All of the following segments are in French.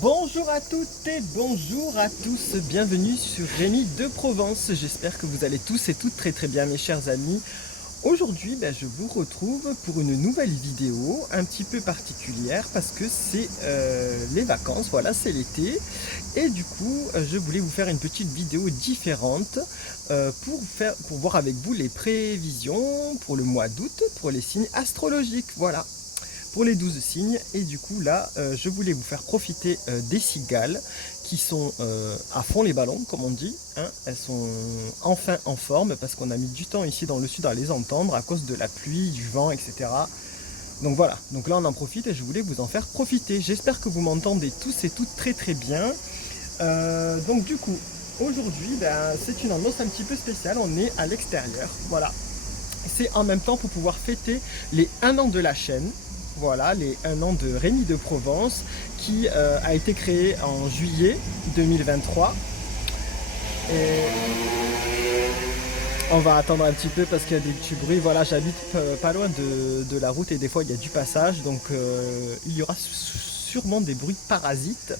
Bonjour à toutes et bonjour à tous, bienvenue sur Rémi de Provence. J'espère que vous allez tous et toutes très bien mes chers amis. Aujourd'hui, je vous retrouve pour une nouvelle vidéo un petit peu particulière parce que c'est les vacances, voilà, c'est l'été. Et du coup, je voulais vous faire une petite vidéo différente pour voir avec vous les prévisions pour le mois d'août, pour les signes astrologiques, voilà. Pour les 12 signes. Et du coup là je voulais vous faire profiter des cigales qui sont à fond les ballons comme on dit, hein. Elles sont enfin en forme parce qu'on a mis du temps ici dans le sud à les entendre à cause de la pluie, du vent, etc. Donc voilà, donc là on en profite et je voulais vous en faire profiter. J'espère que vous m'entendez tous et toutes très bien. Donc du coup aujourd'hui c'est une ambiance un petit peu spéciale, on est à l'extérieur, voilà. C'est en même temps pour pouvoir fêter les 1 an de la chaîne. Voilà, les 1 an de Rémi de Provence qui a été créé en juillet 2023. Et on va attendre un petit peu parce qu'il y a des petits bruits. Voilà, j'habite pas loin de la route et des fois il y a du passage. Donc il y aura sûrement des bruits parasites.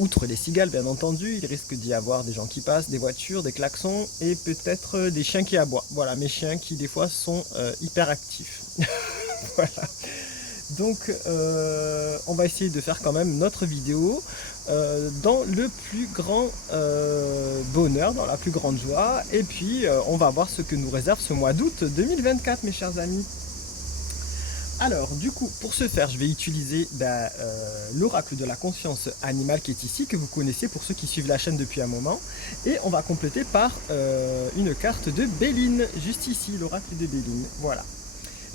Outre les cigales bien entendu, il risque d'y avoir des gens qui passent, des voitures, des klaxons et peut-être des chiens qui aboient. Voilà, mes chiens qui des fois sont hyper actifs. Voilà. Donc on va essayer de faire quand même notre vidéo dans le plus grand bonheur, dans la plus grande joie. Et puis on va voir ce que nous réserve ce mois d'août 2024 mes chers amis. Alors du coup pour ce faire je vais utiliser l'oracle de la conscience animale qui est ici, que vous connaissez pour ceux qui suivent la chaîne depuis un moment. Et on va compléter par une carte de Béline, juste ici, l'oracle de Béline, voilà.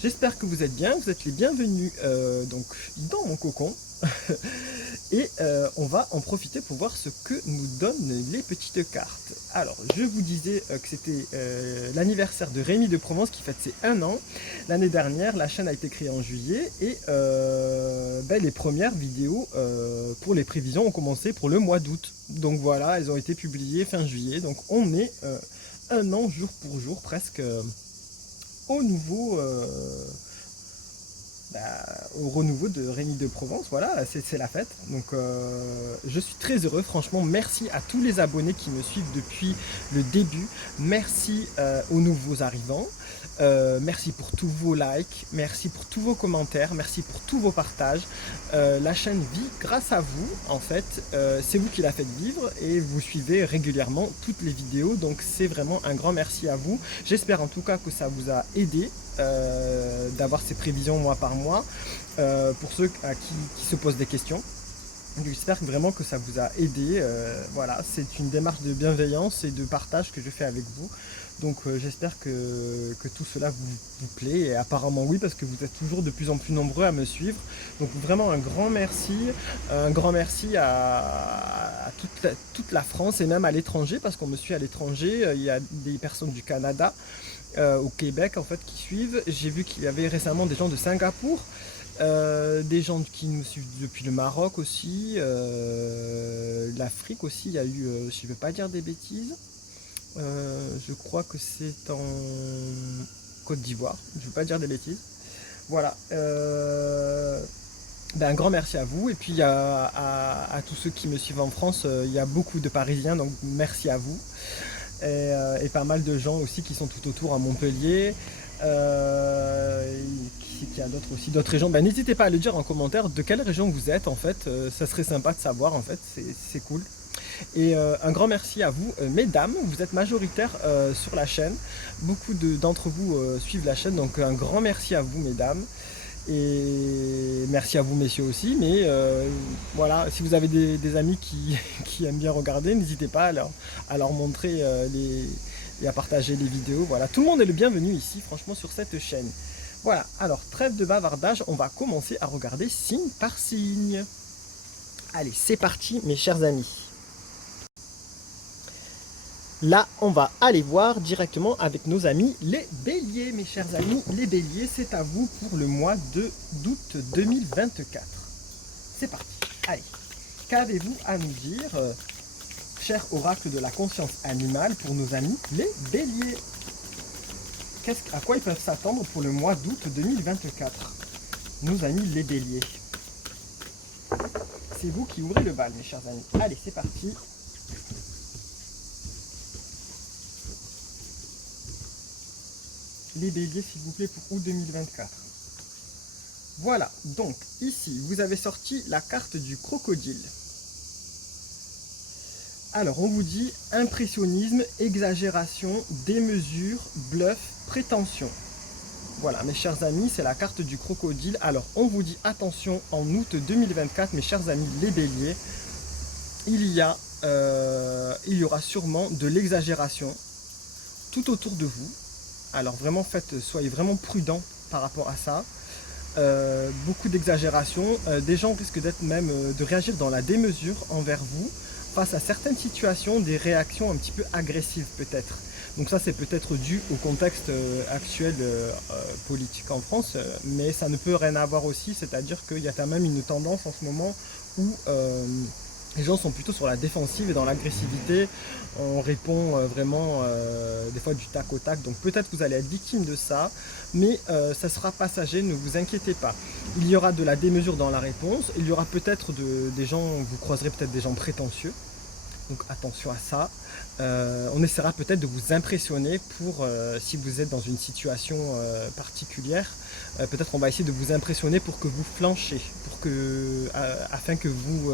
J'espère que vous êtes bien, vous êtes les bienvenus donc dans mon cocon. Et on va en profiter pour voir ce que nous donnent les petites cartes. Alors, je vous disais que c'était l'anniversaire de Rémi de Provence qui fête ses 1 an. L'année dernière, la chaîne a été créée en juillet et les premières vidéos pour les prévisions ont commencé pour le mois d'août. Donc voilà, elles ont été publiées fin juillet. Donc on est 1 an jour pour jour presque au nouveau... au renouveau de Rémi de Provence, voilà, c'est la fête. Donc je suis très heureux, franchement, merci à tous les abonnés qui me suivent depuis le début, merci aux nouveaux arrivants, merci pour tous vos likes, merci pour tous vos commentaires, merci pour tous vos partages. La chaîne vit grâce à vous, en fait, c'est vous qui la faites vivre et vous suivez régulièrement toutes les vidéos, donc c'est vraiment un grand merci à vous. J'espère en tout cas que ça vous a aidé d'avoir ces prévisions mois par mois pour ceux qui se posent des questions. J'espère vraiment que ça vous a aidé. Voilà, c'est une démarche de bienveillance et de partage que je fais avec vous. Donc j'espère que tout cela vous plaît. Et apparemment oui, parce que vous êtes toujours de plus en plus nombreux à me suivre. Donc vraiment un grand merci à toute la France et même à l'étranger, parce qu'on me suit à l'étranger. Il y a des personnes du Canada, au Québec en fait qui suivent. J'ai vu qu'il y avait récemment des gens de Singapour, des gens qui nous suivent depuis le Maroc aussi, l'Afrique aussi. Il y a eu, je ne veux pas dire des bêtises, je crois que c'est en Côte d'Ivoire, je ne veux pas dire des bêtises. Voilà, un grand merci à vous. Et puis à tous ceux qui me suivent en France, il y a beaucoup de Parisiens, donc merci à vous. Et pas mal de gens aussi qui sont tout autour à Montpellier. Qui a d'autres aussi, d'autres régions. N'hésitez pas à le dire en commentaire de quelle région vous êtes en fait. Ça serait sympa de savoir en fait, c'est cool. Et un grand merci à vous mesdames, vous êtes majoritaires sur la chaîne. Beaucoup d'entre vous suivent la chaîne, donc un grand merci à vous mesdames. Et merci à vous messieurs aussi, mais voilà, si vous avez des amis qui aiment bien regarder, n'hésitez pas à leur montrer et à partager les vidéos. Voilà, tout le monde est le bienvenu ici, franchement, sur cette chaîne. Voilà, alors trêve de bavardage, on va commencer à regarder signe par signe. Allez, c'est parti mes chers amis. Là, on va aller voir directement avec nos amis les béliers, mes chers amis. Les béliers, c'est à vous pour le mois d'août 2024. C'est parti. Allez, qu'avez-vous à nous dire, cher oracle de la conscience animale, pour nos amis les béliers? À quoi ils peuvent s'attendre pour le mois d'août 2024? Nos amis les béliers. c'est vous qui ouvrez le bal, mes chers amis. Allez, c'est parti. Les béliers, s'il vous plaît, pour août 2024. Voilà, donc ici, vous avez sorti la carte du crocodile. Alors, on vous dit impressionnisme, exagération, démesure, bluff, prétention. Voilà, mes chers amis, c'est la carte du crocodile. Alors, on vous dit attention, en août 2024, mes chers amis, les béliers, il y aura sûrement de l'exagération tout autour de vous. Alors, vraiment, soyez vraiment prudents par rapport à ça. Beaucoup d'exagération. Des gens risquent d'être même de réagir dans la démesure envers vous face à certaines situations, des réactions un petit peu agressives peut-être. Donc ça, c'est peut-être dû au contexte actuel politique en France, mais ça ne peut rien avoir aussi, c'est-à-dire qu'il y a quand même une tendance en ce moment où les gens sont plutôt sur la défensive et dans l'agressivité. On répond vraiment des fois du tac au tac, donc peut-être vous allez être victime de ça, mais ça sera passager, ne vous inquiétez pas. Il y aura de la démesure dans la réponse, il y aura peut-être des gens, vous croiserez peut-être des gens prétentieux, donc attention à ça. On essaiera peut-être de vous impressionner pour, si vous êtes dans une situation particulière, peut-être on va essayer de vous impressionner pour que vous flanchez, afin que vous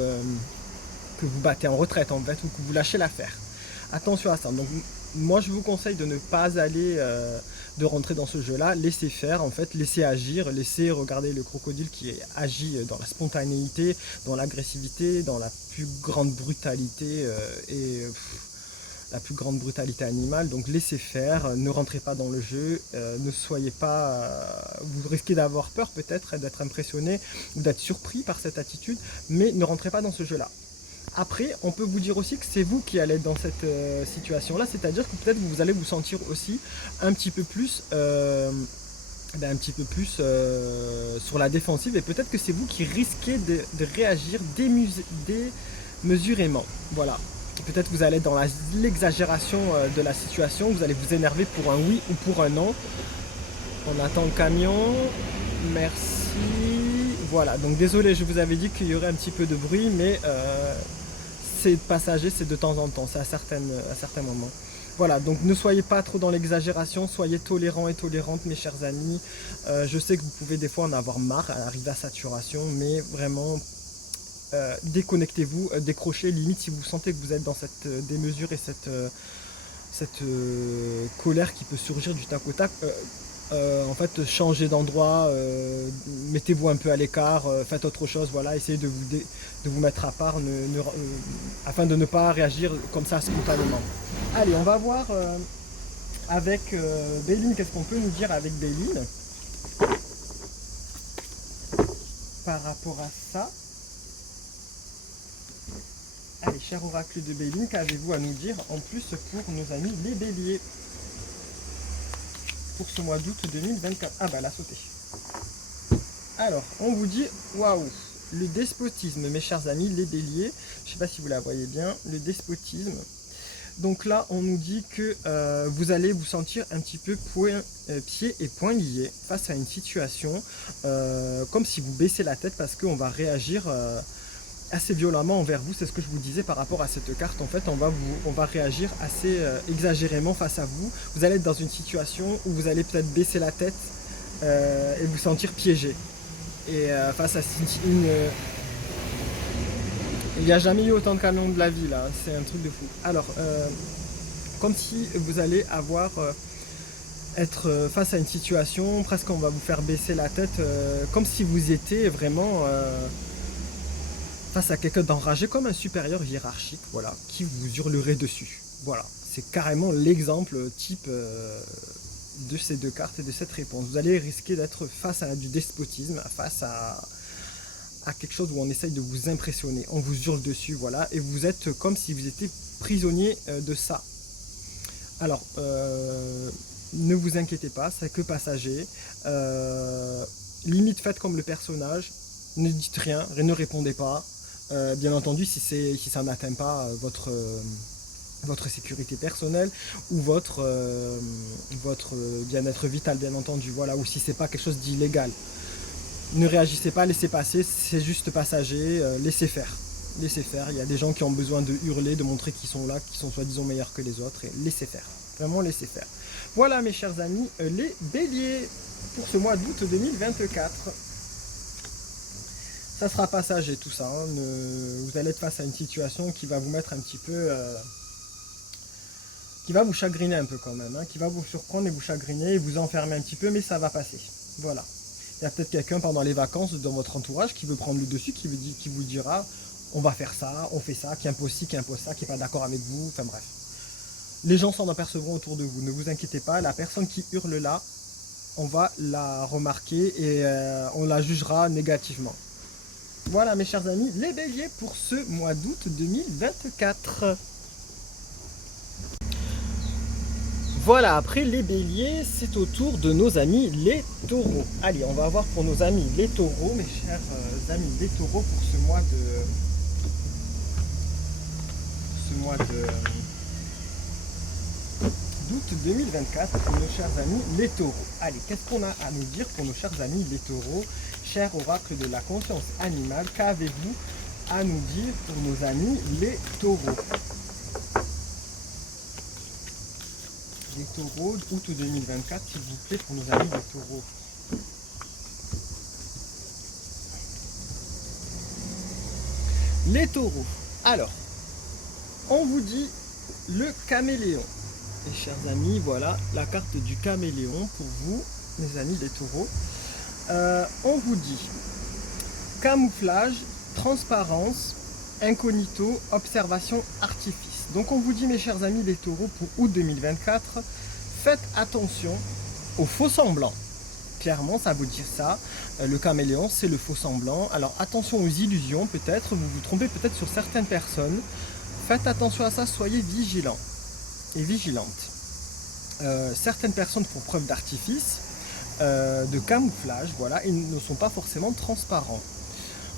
battez en retraite en fait, ou que vous lâchez l'affaire. Attention à ça. Donc moi je vous conseille de ne pas aller, de rentrer dans ce jeu-là, laissez faire en fait, laissez agir, laissez regarder le crocodile qui agit dans la spontanéité, dans l'agressivité, dans la plus grande brutalité la plus grande brutalité animale. Donc laissez faire, ne rentrez pas dans le jeu, ne soyez pas, vous risquez d'avoir peur peut-être, d'être impressionné ou d'être surpris par cette attitude, mais ne rentrez pas dans ce jeu-là. Après, on peut vous dire aussi que c'est vous qui allez être dans cette situation-là, c'est-à-dire que peut-être vous allez vous sentir aussi un petit peu plus, sur la défensive, et peut-être que c'est vous qui risquez de réagir démesurément. Voilà. Peut-être vous allez être dans l'exagération de la situation, vous allez vous énerver pour un oui ou pour un non. On attend le camion, merci. Voilà, donc désolé, je vous avais dit qu'il y aurait un petit peu de bruit, mais c'est passager, c'est de temps en temps, c'est à certains moments. Voilà, donc ne soyez pas trop dans l'exagération, soyez tolérants et tolérantes, mes chers amis. Je sais que vous pouvez des fois en avoir marre, arriver à saturation, mais vraiment, déconnectez-vous, décrochez, limite si vous sentez que vous êtes dans cette démesure et cette colère qui peut surgir du tac au tac. En fait, changez d'endroit, mettez-vous un peu à l'écart, faites autre chose, voilà, essayez de vous mettre à part, afin de ne pas réagir comme ça spontanément. Allez, on va voir avec Béline, qu'est-ce qu'on peut nous dire avec Béline par rapport à ça. Allez, cher oracle de Béline, qu'avez-vous à nous dire en plus pour nos amis les béliers pour ce mois d'août 2024. Ah bah elle a sauté. Alors, on vous dit, waouh, le despotisme, mes chers amis, les béliers, je ne sais pas si vous la voyez bien, le despotisme. Donc là, on nous dit que vous allez vous sentir un petit peu pieds et poings liés face à une situation, comme si vous baissez la tête parce qu'on va réagir assez violemment envers vous. C'est ce que je vous disais par rapport à cette carte. En fait, on va réagir assez exagérément face à vous. Vous allez être dans une situation où vous allez peut-être baisser la tête et vous sentir piégé. Et face à il n'y a jamais eu autant de camions de la vie là, c'est un truc de fou. Alors, comme si vous allez être face à une situation, presque on va vous faire baisser la tête, comme si vous étiez vraiment face à quelqu'un d'enragé, comme un supérieur hiérarchique, voilà, qui vous hurlerait dessus. Voilà, c'est carrément l'exemple type de ces deux cartes et de cette réponse. Vous allez risquer d'être face à du despotisme, face à quelque chose où on essaye de vous impressionner. On vous hurle dessus, voilà, et vous êtes comme si vous étiez prisonnier de ça. Alors, ne vous inquiétez pas, c'est que passager. Limite, faites comme le personnage, ne dites rien, ne répondez pas. Bien entendu, si ça n'atteint pas votre sécurité personnelle ou votre bien-être vital, bien entendu, voilà, ou si c'est pas quelque chose d'illégal. Ne réagissez pas, laissez passer, c'est juste passager, laissez faire. Laissez faire, il y a des gens qui ont besoin de hurler, de montrer qu'ils sont là, qu'ils sont soi-disant meilleurs que les autres, et laissez faire. Vraiment laissez faire. Voilà mes chers amis, les béliers pour ce mois d'août 2024. Ça sera passager tout ça, hein. Vous allez être face à une situation qui va vous mettre un petit peu... qui va vous chagriner un peu quand même, hein, qui va vous surprendre et vous chagriner et vous enfermer un petit peu, mais ça va passer. Voilà. Il y a peut-être quelqu'un pendant les vacances dans votre entourage qui veut prendre le dessus, qui vous dira on va faire ça, on fait ça, qui impose ci, qui impose ça, qui n'est pas d'accord avec vous, enfin bref. Les gens s'en apercevront autour de vous, ne vous inquiétez pas, la personne qui hurle là, on va la remarquer et on la jugera négativement. Voilà mes chers amis, les béliers pour ce mois d'août 2024. Voilà, après les béliers, c'est au tour de nos amis les taureaux. Allez, on va voir pour nos amis les taureaux, mes chers amis les taureaux, pour ce mois d'août 2024, pour nos chers amis les taureaux. Allez, qu'est-ce qu'on a à nous dire pour nos chers amis les taureaux? Cher oracle de la conscience animale, qu'avez-vous à nous dire pour nos amis les taureaux? Les taureaux, août 2024, s'il vous plaît, pour nos amis les taureaux. Les taureaux. Alors, on vous dit le caméléon. Et chers amis, voilà la carte du caméléon pour vous, mes amis les taureaux. On vous dit camouflage, transparence, incognito, observation, artifice. Donc on vous dit, mes chers amis les taureaux, pour août 2024, faites attention aux faux semblants. Clairement, ça veut dire ça. Le caméléon, c'est le faux semblant. Alors attention aux illusions, peut-être. Vous vous trompez peut-être sur certaines personnes. Faites attention à ça, soyez vigilants et vigilantes. Certaines personnes font preuve d'artifice, de camouflage, voilà, et ne sont pas forcément transparents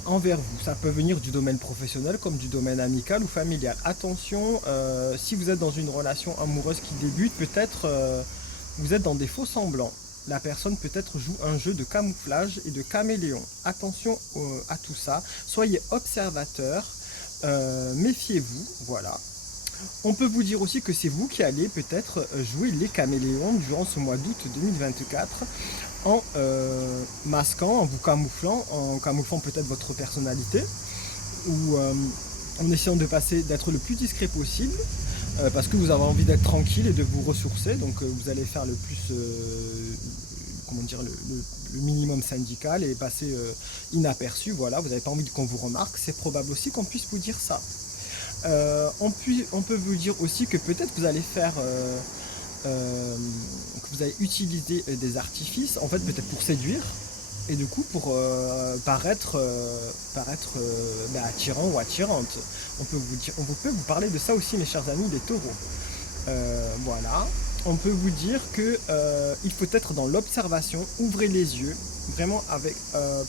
envers vous. Ça peut venir du domaine professionnel comme du domaine amical ou familial. Attention, si vous êtes dans une relation amoureuse qui débute, peut-être vous êtes dans des faux semblants. La personne peut-être joue un jeu de camouflage et de caméléon. Attention à tout ça. Soyez observateur, méfiez-vous, voilà. On peut vous dire aussi que c'est vous qui allez peut-être jouer les caméléons durant ce mois d'août 2024 en masquant, en vous camouflant, en camouflant peut-être votre personnalité ou en essayant d'être le plus discret possible parce que vous avez envie d'être tranquille et de vous ressourcer, donc vous allez faire le plus, comment dire, le minimum syndical et passer inaperçu, voilà, vous n'avez pas envie qu'on vous remarque, c'est probable aussi qu'on puisse vous dire ça. On peut vous dire aussi que peut-être vous allez faire, que vous allez utiliser des artifices, en fait peut-être pour séduire, et du coup pour paraître attirant ou attirante. On peut vous parler de ça aussi, mes chers amis les taureaux. Voilà. On peut vous dire que il faut être dans l'observation, ouvrez les yeux, vraiment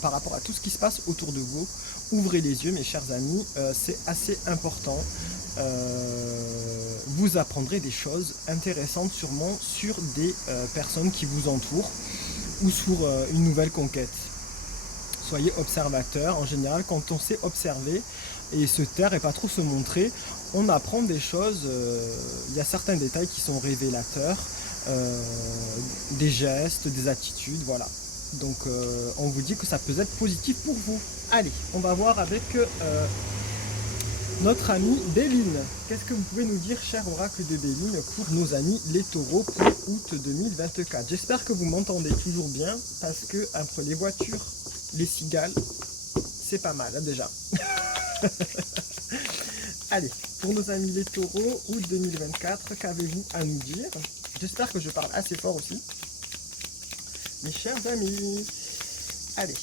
par rapport à tout ce qui se passe autour de vous. Ouvrez les yeux, mes chers amis, c'est assez important. Vous apprendrez des choses intéressantes sûrement sur des personnes qui vous entourent ou sur une nouvelle conquête. Soyez observateur. En général, quand on sait observer et se taire et pas trop se montrer, on apprend des choses. Il y a certains détails qui sont révélateurs, des gestes, des attitudes, voilà. Donc on vous dit que ça peut être positif pour vous. Allez, on va voir avec notre amie Béline. Qu'est-ce que vous pouvez nous dire, cher oracle de Béline, pour nos amis les taureaux pour août 2024? J'espère que vous m'entendez toujours bien, parce que entre les voitures, les cigales, c'est pas mal, hein, déjà. Allez, pour nos amis les taureaux, août 2024, qu'avez-vous à nous dire? J'espère que je parle assez fort aussi. Mes chers amis, allez.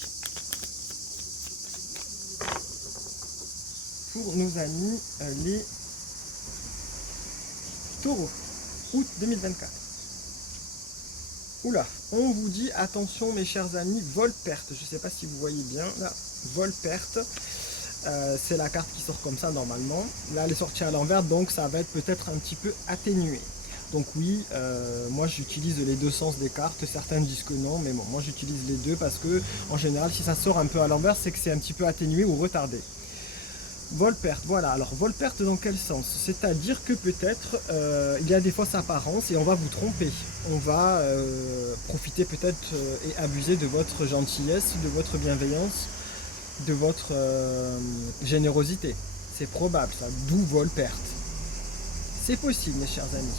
Pour nos amis les taureaux, août 2024. Oula, on vous dit attention mes chers amis, vol-perte. Je ne sais pas si vous voyez bien, là, vol-perte. C'est la carte qui sort comme ça normalement. Là elle est sortie à l'envers, donc ça va être peut-être un petit peu atténué. Donc oui, moi j'utilise les deux sens des cartes, certains disent que non, mais bon, moi j'utilise les deux parce que en général si ça sort un peu à l'envers, c'est que c'est un petit peu atténué ou retardé. Vol-perte, voilà. Alors, vol-perte dans quel sens? C'est-à-dire que peut-être il y a des fausses apparences et on va vous tromper. On va profiter peut-être et abuser de votre gentillesse, de votre bienveillance, de votre générosité. C'est probable ça, d'où vol-perte. C'est possible, mes chers amis.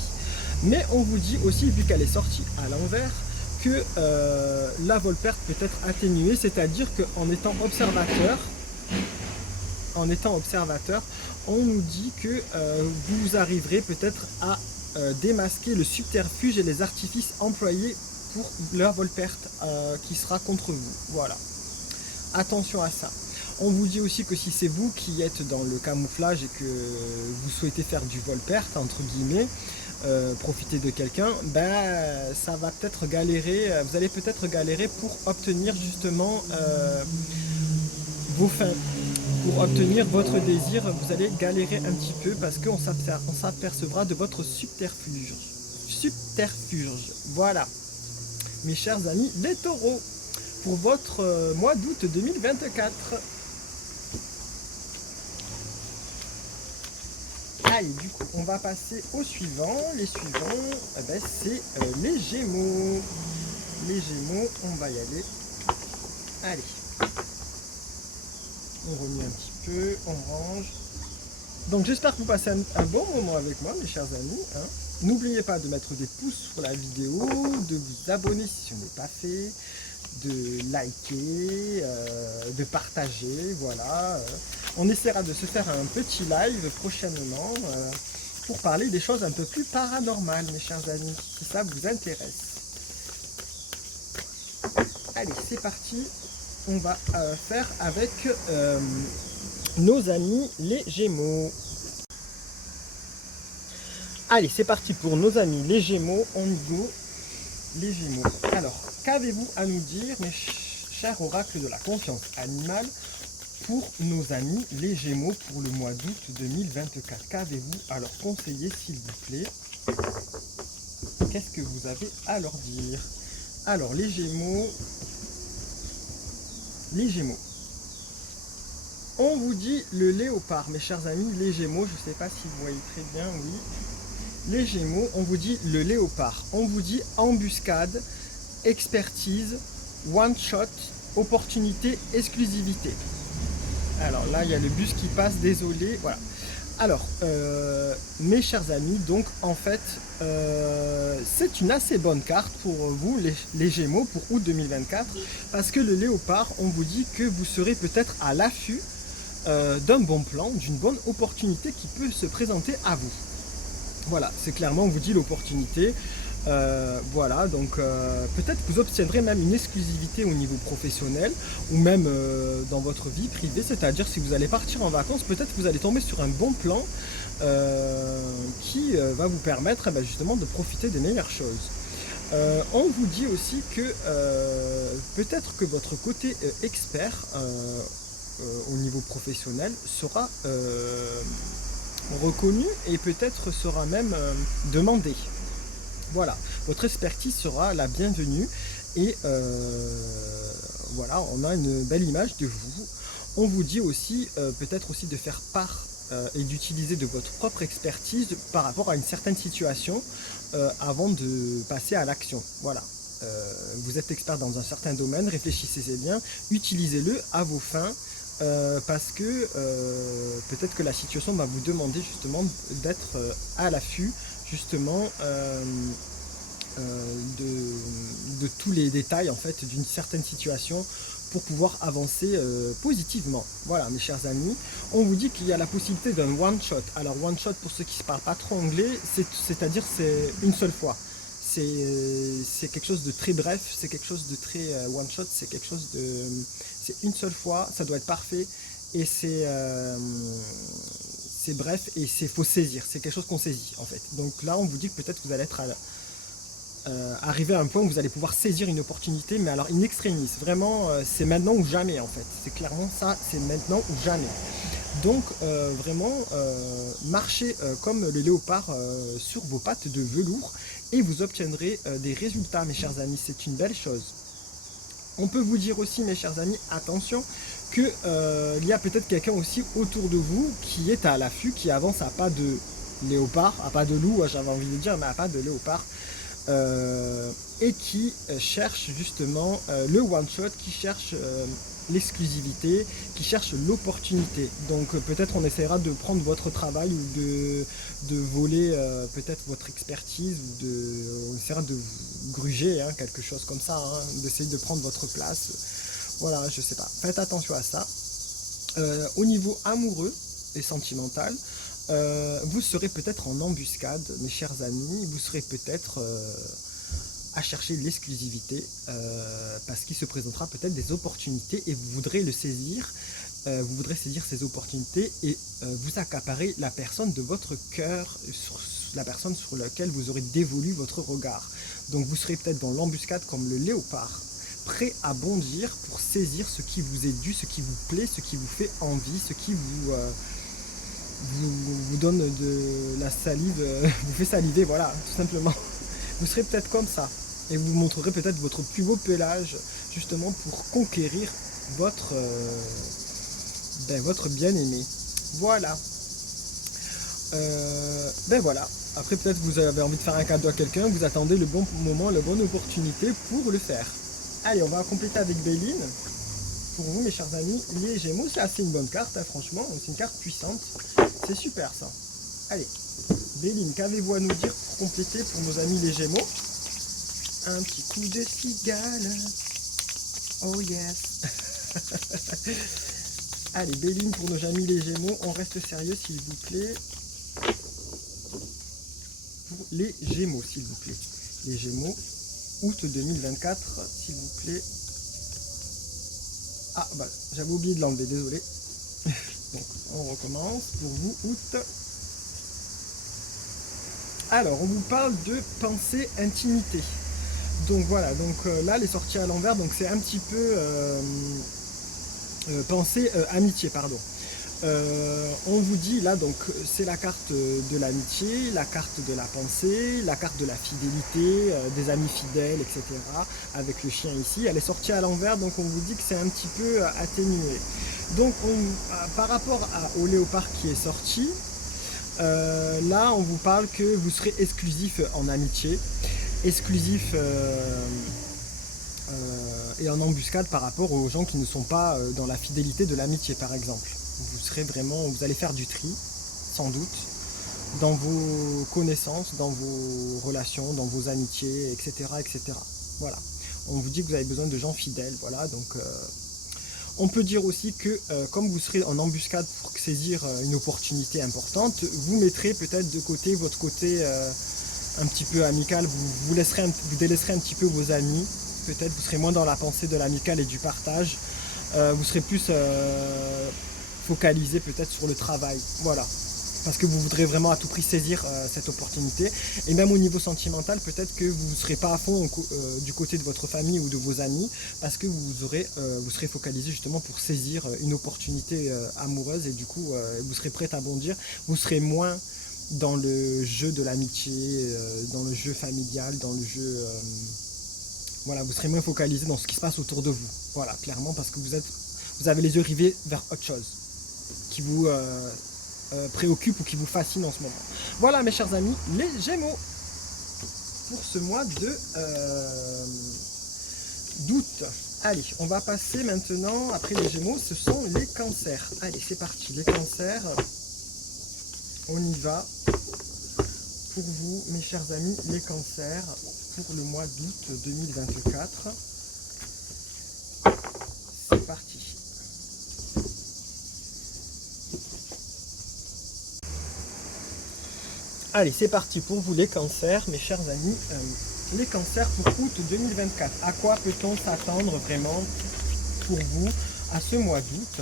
Mais on vous dit aussi, vu qu'elle est sortie à l'envers, que la vol-perte peut être atténuée, c'est-à-dire qu'en étant observateur, on nous dit que vous arriverez peut-être à démasquer le subterfuge et les artifices employés pour la vol-perte qui sera contre vous. Voilà. Attention à ça. On vous dit aussi que si c'est vous qui êtes dans le camouflage et que vous souhaitez faire du vol-perte, entre guillemets, profiter de quelqu'un, ben ça va peut-être galérer, vous allez peut-être galérer pour obtenir justement vos fins. Pour obtenir votre désir, vous allez galérer un petit peu parce qu'on s'apercevra de votre subterfuge. Voilà, mes chers amis les taureaux, pour votre mois d'août 2024. Allez, du coup, on va passer au suivant. Les suivants, eh ben, c'est les Gémeaux. Les Gémeaux, on va y aller. Allez. On remet un petit peu, on range. Donc j'espère que vous passez un bon moment avec moi, mes chers amis. Hein. N'oubliez pas de mettre des pouces sur la vidéo, de vous abonner si ce n'est pas fait, de liker, de partager, voilà. On essaiera de se faire un petit live prochainement pour parler des choses un peu plus paranormales, mes chers amis, si ça vous intéresse. Allez, c'est parti. On va faire avec nos amis les Gémeaux. Allez, c'est parti pour nos amis les Gémeaux. On y go, les Gémeaux. Alors, qu'avez-vous à nous dire, mes chers oracles de la confiance animale, pour nos amis les Gémeaux pour le mois d'août 2024? Qu'avez-vous à leur conseiller, s'il vous plaît? Qu'est-ce que vous avez à leur dire? Alors, les Gémeaux... Les Gémeaux. On vous dit le léopard, mes chers amis, les Gémeaux, je ne sais pas si vous voyez très bien, oui. Les Gémeaux, on vous dit le léopard. On vous dit embuscade, expertise, one shot, opportunité, exclusivité. Alors là, il y a le bus qui passe, désolé, voilà. Alors, mes chers amis, donc en fait, c'est une assez bonne carte pour vous, les Gémeaux, pour août 2024, parce que le léopard, on vous dit que vous serez peut-être à l'affût d'un bon plan, d'une bonne opportunité qui peut se présenter à vous. Voilà, c'est clairement, on vous dit l'opportunité. Voilà, donc peut-être que vous obtiendrez même une exclusivité au niveau professionnel ou même dans votre vie privée, c'est-à-dire si vous allez partir en vacances, peut-être que vous allez tomber sur un bon plan qui va vous permettre justement de profiter des meilleures choses. On vous dit aussi que peut-être que votre côté expert au niveau professionnel sera reconnu et peut-être sera même demandé. Voilà, votre expertise sera la bienvenue et voilà, on a une belle image de vous. On vous dit aussi peut-être aussi de faire part et d'utiliser de votre propre expertise par rapport à une certaine situation avant de passer à l'action. Voilà, vous êtes expert dans un certain domaine, réfléchissez bien, utilisez-le à vos fins. Parce que peut-être que la situation va vous demander justement d'être à l'affût justement de tous les détails en fait d'une certaine situation pour pouvoir avancer positivement. Voilà, mes chers amis, on vous dit qu'il y a la possibilité d'un one shot. Alors one shot, pour ceux qui ne parlent pas trop anglais, c'est-à-dire c'est une seule fois. C'est quelque chose de très bref, c'est quelque chose de très one shot, c'est quelque chose de... C'est une seule fois, ça doit être parfait et c'est bref et c'est faut saisir, c'est quelque chose qu'on saisit en fait. Donc là on vous dit que peut-être vous allez être arrivé à un point où vous allez pouvoir saisir une opportunité, mais alors in extremis, vraiment c'est maintenant ou jamais en fait. C'est clairement ça, c'est maintenant ou jamais. Donc vraiment, marchez comme le léopard sur vos pattes de velours et vous obtiendrez des résultats, mes chers amis. C'est une belle chose. On peut vous dire aussi, mes chers amis, attention, que il y a peut-être quelqu'un aussi autour de vous qui est à l'affût, qui avance à pas de léopard, à pas de loup, j'avais envie de dire, mais à pas de léopard, et qui cherche justement le one-shot, qui cherche l'exclusivité, qui cherche l'opportunité. Donc peut-être on essaiera de prendre votre travail ou de voler peut-être votre expertise, ou on essaiera de vous gruger, hein, quelque chose comme ça, hein, d'essayer de prendre votre place. Voilà, je sais pas. Faites attention à ça. Au niveau amoureux et sentimental, vous serez peut-être en embuscade, mes chers amis, vous serez peut-être à chercher l'exclusivité parce qu'il se présentera peut-être des opportunités et vous voudrez le saisir, vous voudrez saisir ces opportunités et vous accaparer la personne de votre cœur, la personne sur laquelle vous aurez dévolu votre regard. Donc vous serez peut-être dans l'embuscade comme le léopard, prêt à bondir pour saisir ce qui vous est dû, ce qui vous plaît, ce qui vous fait envie, ce qui vous donne de la salive, vous fait saliver, voilà, tout simplement. Vous serez peut-être comme ça et vous montrerez peut-être votre plus beau pelage justement pour conquérir votre bien-aimé. Voilà. Ben voilà. Après peut-être vous avez envie de faire un cadeau à quelqu'un, vous attendez le bon moment, la bonne opportunité pour le faire. Allez, on va compléter avec Béline. Pour vous, mes chers amis, les Gémeaux, c'est assez une bonne carte, hein, franchement, c'est une carte puissante. C'est super ça. Allez, Béline, qu'avez-vous à nous dire pour compléter pour nos amis les Gémeaux? Un petit coup de cigale. Oh yes. Allez, Béline pour nos amis les Gémeaux, on reste sérieux s'il vous plaît. Pour les Gémeaux, s'il vous plaît. Les Gémeaux, août 2024, s'il vous plaît. Ah, bah, j'avais oublié de l'enlever, désolé. Donc, on recommence pour vous, août. Alors, on vous parle de pensée intimité. Donc voilà, donc là, les sorties à l'envers, donc c'est un petit peu pensée amitié, pardon. On vous dit là, donc c'est la carte de l'amitié, la carte de la pensée, la carte de la fidélité, des amis fidèles, etc. Avec le chien ici, elle est sortie à l'envers, donc on vous dit que c'est un petit peu atténué. Donc par rapport au léopard qui est sorti, là on vous parle que vous serez exclusif en amitié, exclusif et en embuscade par rapport aux gens qui ne sont pas dans la fidélité de l'amitié par exemple. Vous allez faire du tri, sans doute, dans vos connaissances, dans vos relations, dans vos amitiés, etc., etc. Voilà. On vous dit que vous avez besoin de gens fidèles, voilà. Donc, on peut dire aussi que, comme vous serez en embuscade pour saisir une opportunité importante, vous mettrez peut-être de côté votre côté un petit peu amical. Vous délaisserez un petit peu vos amis. Peut-être vous serez moins dans la pensée de l'amical et du partage. Vous serez plus focalisé peut-être sur le travail, voilà, parce que vous voudrez vraiment à tout prix saisir cette opportunité. Et même au niveau sentimental, peut-être que vous ne serez pas à fond du côté de votre famille ou de vos amis, parce que vous serez focalisé justement pour saisir une opportunité amoureuse, et du coup vous serez prêt à bondir, vous serez moins dans le jeu de l'amitié, dans le jeu familial, dans le jeu voilà, vous serez moins focalisé dans ce qui se passe autour de vous, voilà, clairement, parce que vous avez les yeux rivés vers autre chose qui vous préoccupe ou qui vous fascine en ce moment. Voilà, mes chers amis, les Gémeaux pour ce mois d'août. Allez, on va passer maintenant, après les Gémeaux, ce sont les Cancers. Allez, c'est parti, les Cancers, on y va. Pour vous, mes chers amis, les Cancers, pour le mois d'août 2024. C'est parti. Allez, c'est parti pour vous les Cancers, mes chers amis. Les Cancers pour août 2024. À quoi peut-on s'attendre vraiment pour vous à ce mois d'août?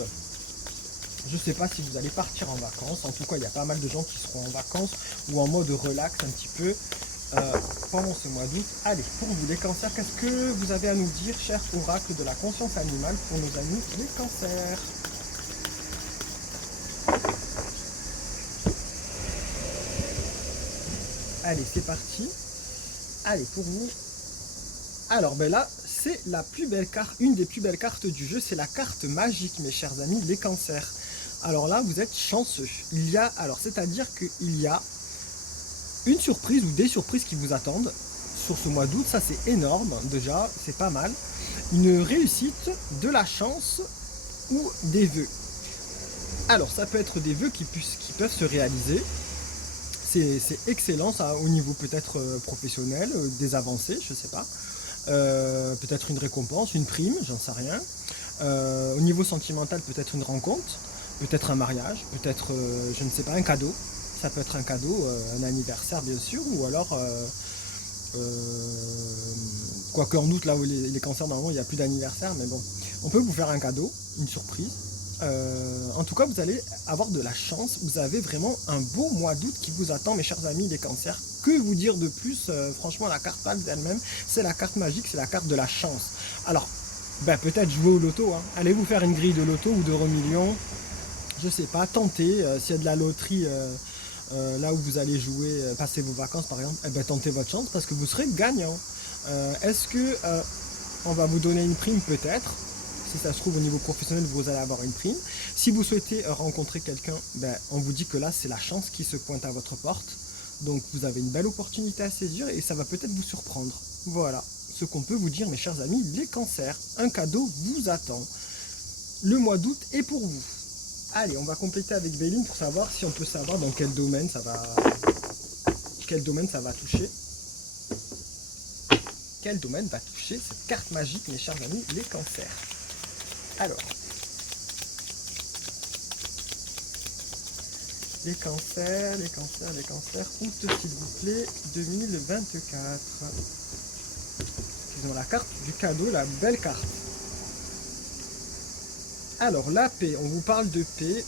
Je ne sais pas si vous allez partir en vacances. En tout cas, il y a pas mal de gens qui seront en vacances ou en mode relax un petit peu pendant ce mois d'août. Allez, pour vous les Cancers, qu'est-ce que vous avez à nous dire, cher oracle de la conscience animale, pour nos amis les Cancers? Allez, c'est parti. Allez, pour vous. Alors, ben là, c'est la plus belle carte, une des plus belles cartes du jeu. C'est la carte magique, mes chers amis, les cancers. Alors là, vous êtes chanceux. Il y a, alors, c'est-à-dire qu'il y a une surprise ou des surprises qui vous attendent sur ce mois d'août. Ça, c'est énorme, déjà, c'est pas mal. Une réussite, de la chance ou des vœux. Alors, ça peut être des vœux qui peuvent se réaliser. C'est excellent, ça, au niveau peut-être professionnel, des avancées, je sais pas. Peut-être une récompense, une prime, j'en sais rien. Au niveau sentimental, peut-être une rencontre, peut-être un mariage, peut-être, je ne sais pas, un cadeau. Ça peut être un cadeau, un anniversaire bien sûr, ou alors, quoique en août, là où les cancers, normalement, il n'y a plus d'anniversaire, mais bon, on peut vous faire un cadeau, une surprise. En tout cas, vous allez avoir de la chance. Vous avez vraiment un beau mois d'août qui vous attend, mes chers amis les cancers. Que vous dire de plus? Franchement, la carte pâle d'elle-même, c'est la carte magique, c'est la carte de la chance. Alors, ben, peut-être jouer au loto. Hein. Allez vous faire une grille de loto ou d'euro-million. Je sais pas, tentez. S'il y a de la loterie là où vous allez jouer, passer vos vacances par exemple, eh ben, tentez votre chance parce que vous serez gagnant. Est-ce que on va vous donner une prime? Peut-être. Si ça se trouve au niveau professionnel, vous allez avoir une prime. Si vous souhaitez rencontrer quelqu'un, ben, on vous dit que là, c'est la chance qui se pointe à votre porte. Donc vous avez une belle opportunité à saisir et ça va peut-être vous surprendre. Voilà ce qu'on peut vous dire, mes chers amis, les cancers. Un cadeau vous attend. Le mois d'août est pour vous. Allez, on va compléter avec Béline pour savoir si on peut savoir dans quel domaine ça va toucher. Quel domaine va toucher cette carte magique, mes chers amis, les cancers. Alors, les cancers, août s'il vous plaît, 2024. Ils ont la carte du cadeau, la belle carte. Alors, la paix, on vous parle de paix.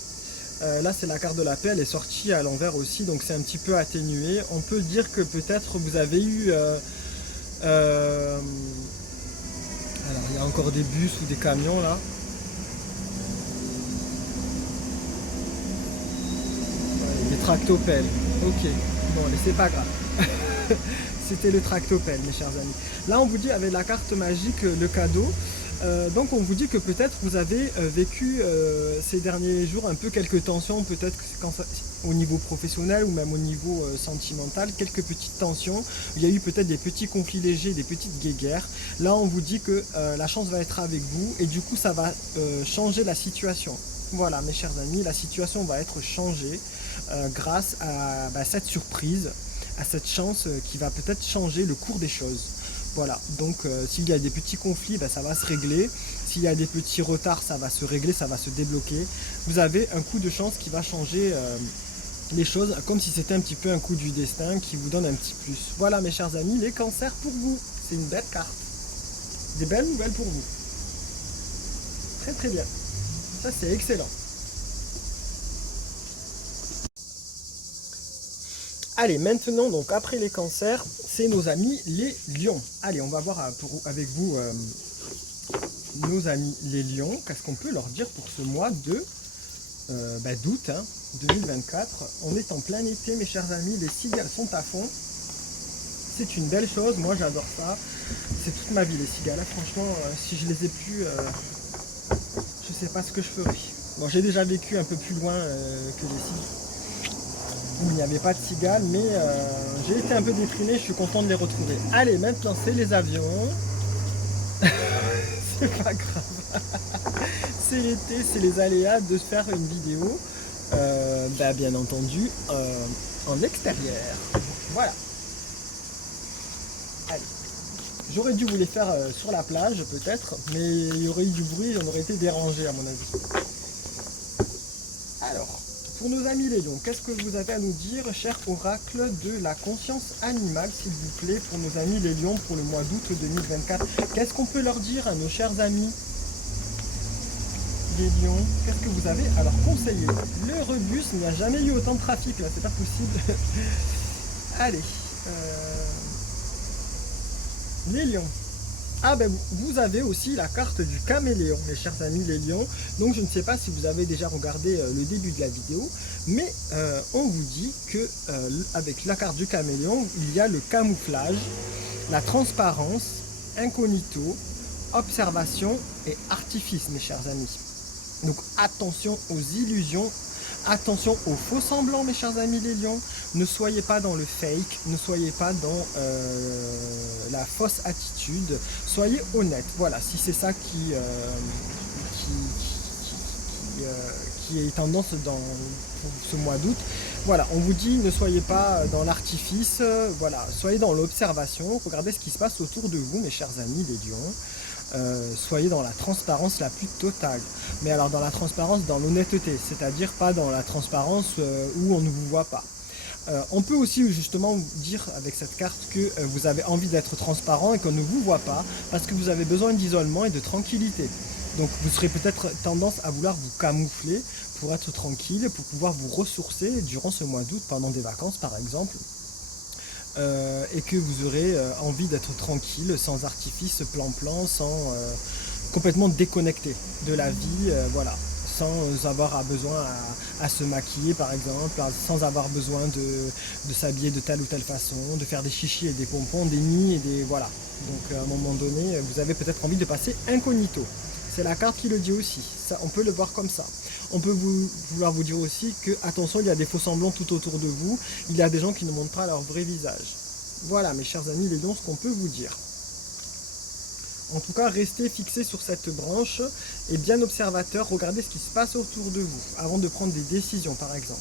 Là, c'est la carte de la paix, elle est sortie à l'envers aussi, donc c'est un petit peu atténué. On peut dire que peut-être vous avez eu... alors, il y a encore des bus ou des camions là. Des tractopelles. Ok, bon, mais c'est pas grave. C'était le tractopelle, mes chers amis. Là, on vous dit avec la carte magique, le cadeau. Donc, on vous dit que peut-être vous avez vécu ces derniers jours un peu quelques tensions, peut-être au niveau professionnel ou même au niveau sentimental, quelques petites tensions. Il y a eu peut-être des petits conflits légers, des petites guéguerres. Là, on vous dit que la chance va être avec vous et du coup, ça va changer la situation. Voilà, mes chers amis, la situation va être changée grâce à cette surprise, à cette chance qui va peut-être changer le cours des choses. Voilà, donc s'il y a des petits conflits, ça va se régler. S'il y a des petits retards, ça va se régler, ça va se débloquer. Vous avez un coup de chance qui va changer les choses, comme si c'était un petit peu un coup du destin qui vous donne un petit plus. Voilà, mes chers amis, les cancers pour vous. C'est une belle carte. Des belles nouvelles pour vous. Très très bien. Ça, c'est excellent. Allez, maintenant, donc après les cancers, c'est nos amis les lions. Allez, on va voir avec vous nos amis les lions. Qu'est-ce qu'on peut leur dire pour ce mois de d'août 2024. On est en plein été, mes chers amis. Les cigales sont à fond. C'est une belle chose. Moi, j'adore ça. C'est toute ma vie, les cigales. Franchement, si je les ai plus, je sais pas ce que je ferais. Bon, j'ai déjà vécu un peu plus loin que les cigales. Il n'y avait pas de cigales, mais j'ai été un peu déprimé, je suis content de les retrouver. Allez, maintenant c'est les avions. C'est pas grave. C'est l'été, c'est les aléas de faire une vidéo, bien entendu, en extérieur. Voilà. Allez. J'aurais dû vous les faire sur la plage, peut-être, mais il y aurait eu du bruit, on aurait été dérangé à mon avis. Alors. Pour nos amis les lions, qu'est-ce que vous avez à nous dire, cher oracle de la conscience animale, s'il vous plaît, pour nos amis les lions, pour le mois d'août 2024? Qu'est-ce qu'on peut leur dire à nos chers amis les lions? Qu'est-ce que vous avez à leur conseiller? Le rebus, il n'y a jamais eu autant de trafic, là, c'est pas possible. Allez. Les lions. Ah ben vous avez aussi la carte du caméléon, mes chers amis les lions. Donc je ne sais pas si vous avez déjà regardé le début de la vidéo, mais on vous dit que avec la carte du caméléon, il y a le camouflage, la transparence, incognito, observation et artifice, mes chers amis. Donc attention aux illusions, attention aux faux semblants, mes chers amis les lions. Ne soyez pas dans le fake, ne soyez pas dans la fausse attitude. Soyez honnête. Voilà, si c'est ça qui est tendance pour ce mois d'août. Voilà, on vous dit ne soyez pas dans l'artifice, voilà, soyez dans l'observation, regardez ce qui se passe autour de vous, mes chers amis les lions. Soyez dans la transparence la plus totale. Mais alors dans la transparence, dans l'honnêteté, c'est-à-dire pas dans la transparence où on ne vous voit pas. On peut aussi justement dire avec cette carte que vous avez envie d'être transparent et qu'on ne vous voit pas parce que vous avez besoin d'isolement et de tranquillité. Donc vous serez peut-être tendance à vouloir vous camoufler pour être tranquille, pour pouvoir vous ressourcer durant ce mois d'août, pendant des vacances par exemple. Et que vous aurez envie d'être tranquille, sans artifice, plan-plan, sans complètement déconnecté de la vie, voilà, sans avoir besoin à se maquiller par exemple, sans avoir besoin de s'habiller de telle ou telle façon, de faire des chichis et des pompons, des nids et des... voilà. Donc à un moment donné, vous avez peut-être envie de passer incognito. C'est la carte qui le dit aussi, ça, on peut le voir comme ça. On peut vouloir vous dire aussi que, attention, il y a des faux semblants tout autour de vous, il y a des gens qui ne montrent pas leur vrai visage. Voilà, mes chers amis les lions, ce qu'on peut vous dire. En tout cas, restez fixés sur cette branche et bien observateur, regardez ce qui se passe autour de vous, avant de prendre des décisions, par exemple.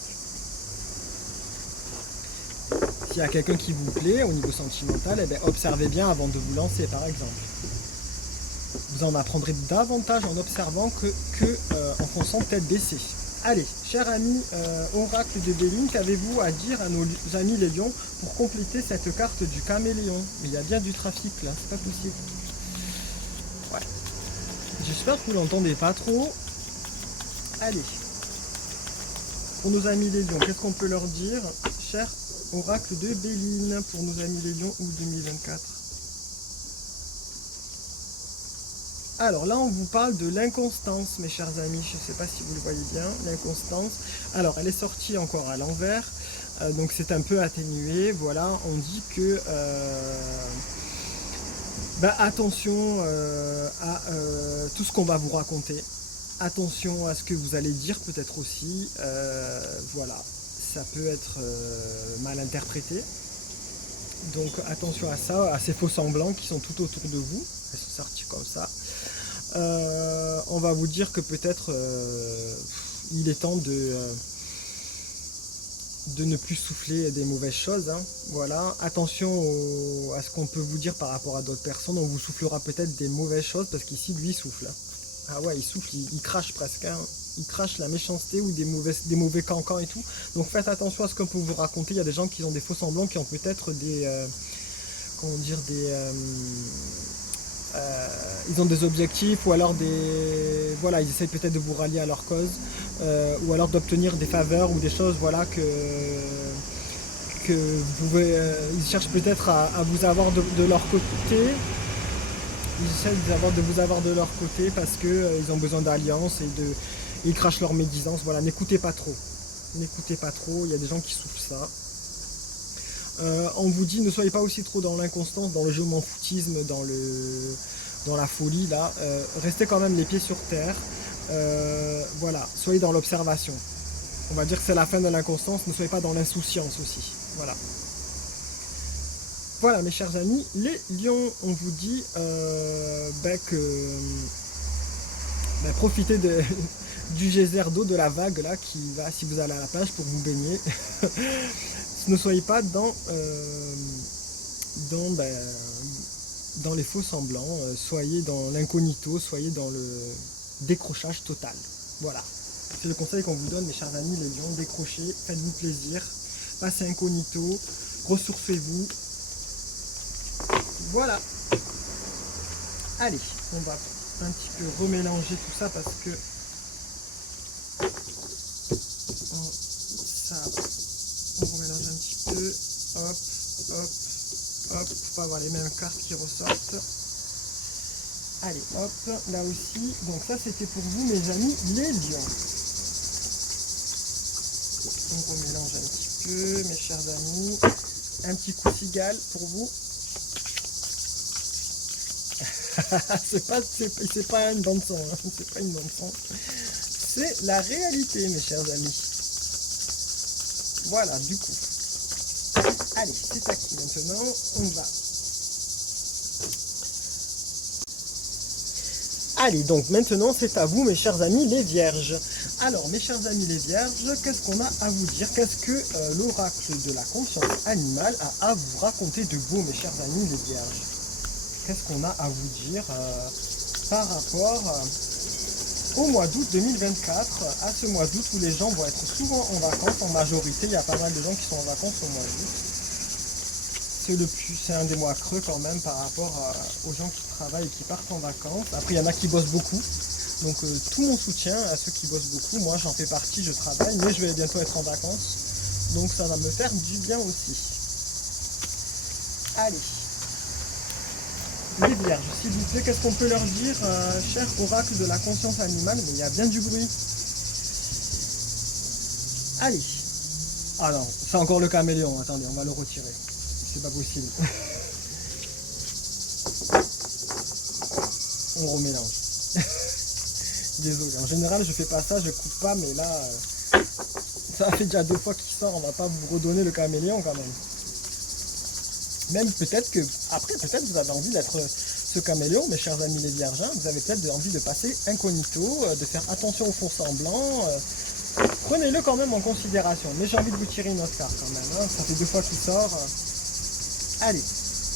S'il y a quelqu'un qui vous plaît, au niveau sentimental, eh bien, observez bien avant de vous lancer, par exemple. Vous en apprendrez davantage en observant que en fonçant tête baissée. Allez, cher ami oracle de Béline, qu'avez-vous à dire à nos amis les lions pour compléter cette carte du caméléon? Il y a bien du trafic là, c'est pas possible. Ouais. J'espère que vous l'entendez pas trop. Allez. Pour nos amis les lions, qu'est-ce qu'on peut leur dire, cher oracle de Béline, pour nos amis les lions août 2024? Alors là, on vous parle de l'inconstance, mes chers amis. Je ne sais pas si vous le voyez bien, l'inconstance. Alors, elle est sortie encore à l'envers, donc c'est un peu atténué. Voilà, on dit que attention à tout ce qu'on va vous raconter. Attention à ce que vous allez dire, peut-être aussi. Voilà, ça peut être mal interprété. Donc attention à ça, à ces faux semblants qui sont tout autour de vous. Elles sont sorties comme ça. On va vous dire que peut-être il est temps de ne plus souffler des mauvaises choses. Hein. Voilà. Attention à ce qu'on peut vous dire par rapport à d'autres personnes. On vous soufflera peut-être des mauvaises choses parce qu'ici, lui, il souffle. Ah ouais, il souffle, il crache presque. Hein. Il crache la méchanceté ou des mauvais cancans et tout. Donc faites attention à ce qu'on peut vous raconter. Il y a des gens qui ont des faux semblants, qui ont peut-être des... comment dire, ils ont des objectifs ou alors des... Voilà, ils essayent peut-être de vous rallier à leur cause ou alors d'obtenir des faveurs ou des choses, voilà, que vous pouvez... ils cherchent peut-être à vous avoir de leur côté. Ils essaient de vous avoir de leur côté parce qu'ils ont besoin d'alliance et ils crachent leur médisance. Voilà, n'écoutez pas trop. N'écoutez pas trop, il y a des gens qui souffrent ça. On vous dit ne soyez pas aussi trop dans l'inconstance, dans le jeu m'en foutisme, dans la folie là. Restez quand même les pieds sur terre. Voilà, soyez dans l'observation. On va dire que c'est la fin de l'inconstance, ne soyez pas dans l'insouciance aussi. Voilà. Voilà mes chers amis, les lions, on vous dit que profitez du geyser d'eau, de la vague là qui va, si vous allez à la plage, pour vous baigner. Ne soyez pas dans les faux semblants, soyez dans l'incognito, soyez dans le décrochage total. Voilà, c'est le conseil qu'on vous donne mes chers amis les lions, décrochez, faites-vous plaisir, passez incognito, ressourcez-vous. Voilà. Allez, on va un petit peu remélanger tout ça parce que on remélange un petit peu, hop, hop, hop, pour pas avoir les mêmes cartes qui ressortent. Allez, hop, là aussi. Donc ça, c'était pour vous, mes amis, les lions. On remélange un petit peu, mes chers amis. Un petit coup cigale pour vous. c'est pas une bande son, hein. C'est pas une bande son. C'est la réalité, mes chers amis. Voilà, du coup. Allez, c'est parti. Maintenant, on va. Allez, donc maintenant, c'est à vous, mes chers amis, les vierges. Alors, mes chers amis, les vierges, qu'est-ce qu'on a à vous dire? Qu'est-ce que l'oracle de la conscience animale a à vous raconter de vous, mes chers amis, les vierges? Qu'est-ce qu'on a à vous dire par rapport au mois d'août 2024, à ce mois d'août où les gens vont être souvent en vacances, en majorité, il y a pas mal de gens qui sont en vacances au mois d'août. C'est un des mois creux quand même par rapport aux gens qui travaillent et qui partent en vacances. Après, il y en a qui bossent beaucoup, donc tout mon soutien à ceux qui bossent beaucoup. Moi, j'en fais partie, je travaille, mais je vais bientôt être en vacances, donc ça va me faire du bien aussi. Allez. Les vierges, s'il vous plaît, qu'est-ce qu'on peut leur dire, cher oracle de la conscience animale? Mais il y a bien du bruit. Allez. Ah non, c'est encore le caméléon. Attendez, on va le retirer. C'est pas possible. On remélange. Désolé. En général, je fais pas ça, je coupe pas, mais là, ça fait déjà 2 fois qu'il sort. On va pas vous redonner le caméléon quand même. Même peut-être que, après, peut-être vous avez envie d'être ce caméléon, mes chers amis les vierges. Vous avez peut-être envie de passer incognito, de faire attention au fond semblant. Prenez-le quand même en considération. Mais j'ai envie de vous tirer une autre carte quand même. Hein. Ça fait 2 fois qu'il sort. Allez,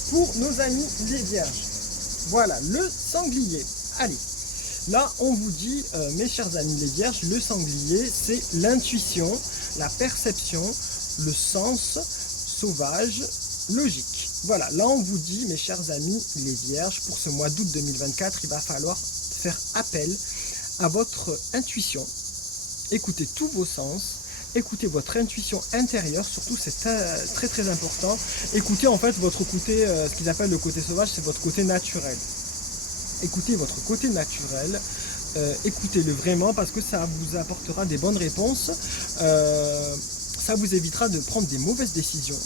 pour nos amis les vierges. Voilà, le sanglier. Allez, là on vous dit, mes chers amis les vierges, le sanglier, c'est l'intuition, la perception, le sens sauvage, logique. Voilà, là on vous dit, mes chers amis les vierges, pour ce mois d'août 2024, il va falloir faire appel à votre intuition. Écoutez tous vos sens, écoutez votre intuition intérieure, surtout c'est très très important. Écoutez en fait votre côté, ce qu'ils appellent le côté sauvage, c'est votre côté naturel. Écoutez votre côté naturel, écoutez-le vraiment parce que ça vous apportera des bonnes réponses, ça vous évitera de prendre des mauvaises décisions.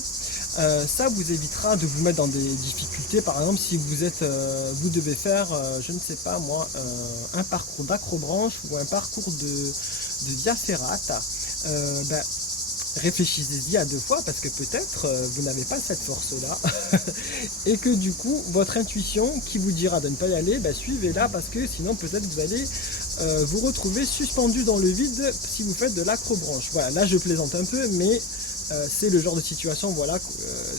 Ça vous évitera de vous mettre dans des difficultés. Par exemple, si vous devez faire, je ne sais pas moi, un parcours d'acrobranche ou un parcours de diacérate, réfléchissez-y à 2 fois parce que peut-être vous n'avez pas cette force-là et que du coup, votre intuition qui vous dira de ne pas y aller, suivez-la parce que sinon peut-être vous allez vous retrouver suspendu dans le vide si vous faites de l'acrobranche. Voilà, là je plaisante un peu, mais c'est le genre de situation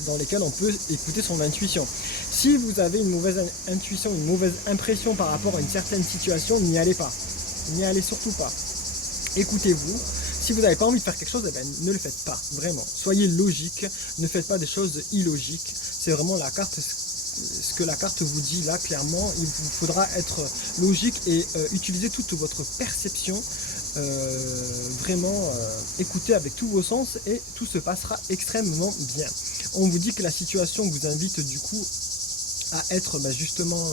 dans lesquelles on peut écouter son intuition. Si vous avez une mauvaise intuition, une mauvaise impression par rapport à une certaine situation, n'y allez pas. N'y allez surtout pas. Écoutez-vous. Si vous n'avez pas envie de faire quelque chose, ne le faites pas, vraiment. Soyez logique, ne faites pas des choses illogiques. C'est vraiment la carte, ce que la carte vous dit là, clairement. Il vous faudra être logique et utiliser toute votre perception. Vraiment écoutez avec tous vos sens et tout se passera extrêmement bien. On vous dit que la situation vous invite du coup à être justement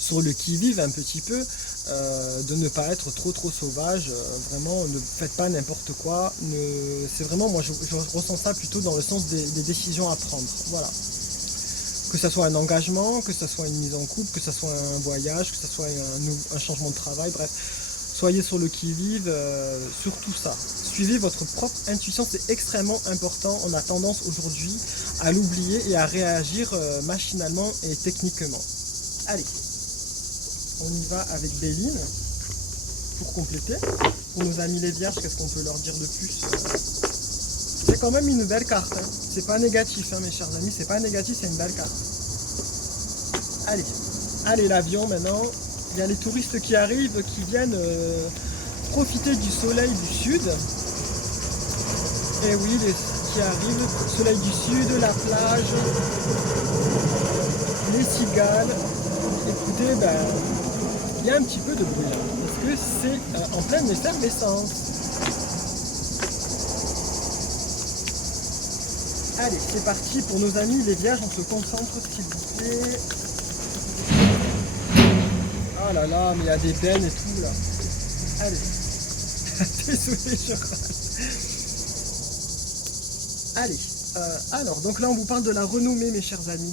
sur le qui-vive un petit peu, de ne pas être trop sauvage, vraiment ne faites pas n'importe quoi, c'est vraiment, moi je ressens ça plutôt dans le sens des décisions à prendre, voilà. Que ça soit un engagement, que ça soit une mise en couple, que ça soit un voyage, que ça soit un changement de travail, bref. Soyez sur le qui-vive, sur tout ça. Suivez votre propre intuition, c'est extrêmement important. On a tendance aujourd'hui à l'oublier et à réagir machinalement et techniquement. Allez, on y va avec Béline pour compléter. Pour nos amis les vierges, qu'est-ce qu'on peut leur dire de plus? C'est quand même une belle carte. Hein. C'est pas négatif, hein, mes chers amis. C'est pas négatif, c'est une belle carte. Allez, allez l'avion maintenant. Il y a les touristes qui arrivent, qui viennent profiter du soleil du sud. Et oui, qui arrivent, soleil du sud, la plage, les cigales. Écoutez, il y a un petit peu de bruit là, parce que c'est en pleine effervescence. Allez, c'est parti pour nos amis les vierges, on se concentre s'il vous plaît. Ah là là, mais il y a des bennes et tout là. Allez. Désolé, je râle. Allez. Alors, donc là, on vous parle de la renommée, mes chers amis.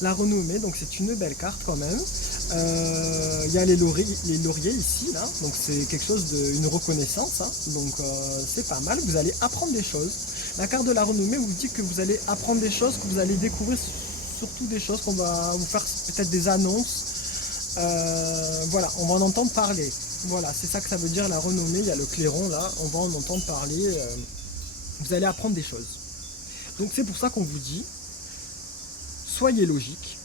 La renommée, donc c'est une belle carte quand même. Il y a les lauriers ici, là. Donc c'est quelque chose une reconnaissance. Hein. Donc c'est pas mal. Vous allez apprendre des choses. La carte de la renommée vous dit que vous allez apprendre des choses, que vous allez découvrir surtout des choses, qu'on va vous faire peut-être des annonces. Voilà, on va en entendre parler. Voilà, c'est ça que ça veut dire la renommée. Il y a le clairon là, on va en entendre parler. Vous allez apprendre des choses. Donc c'est pour ça qu'on vous dit, soyez logique,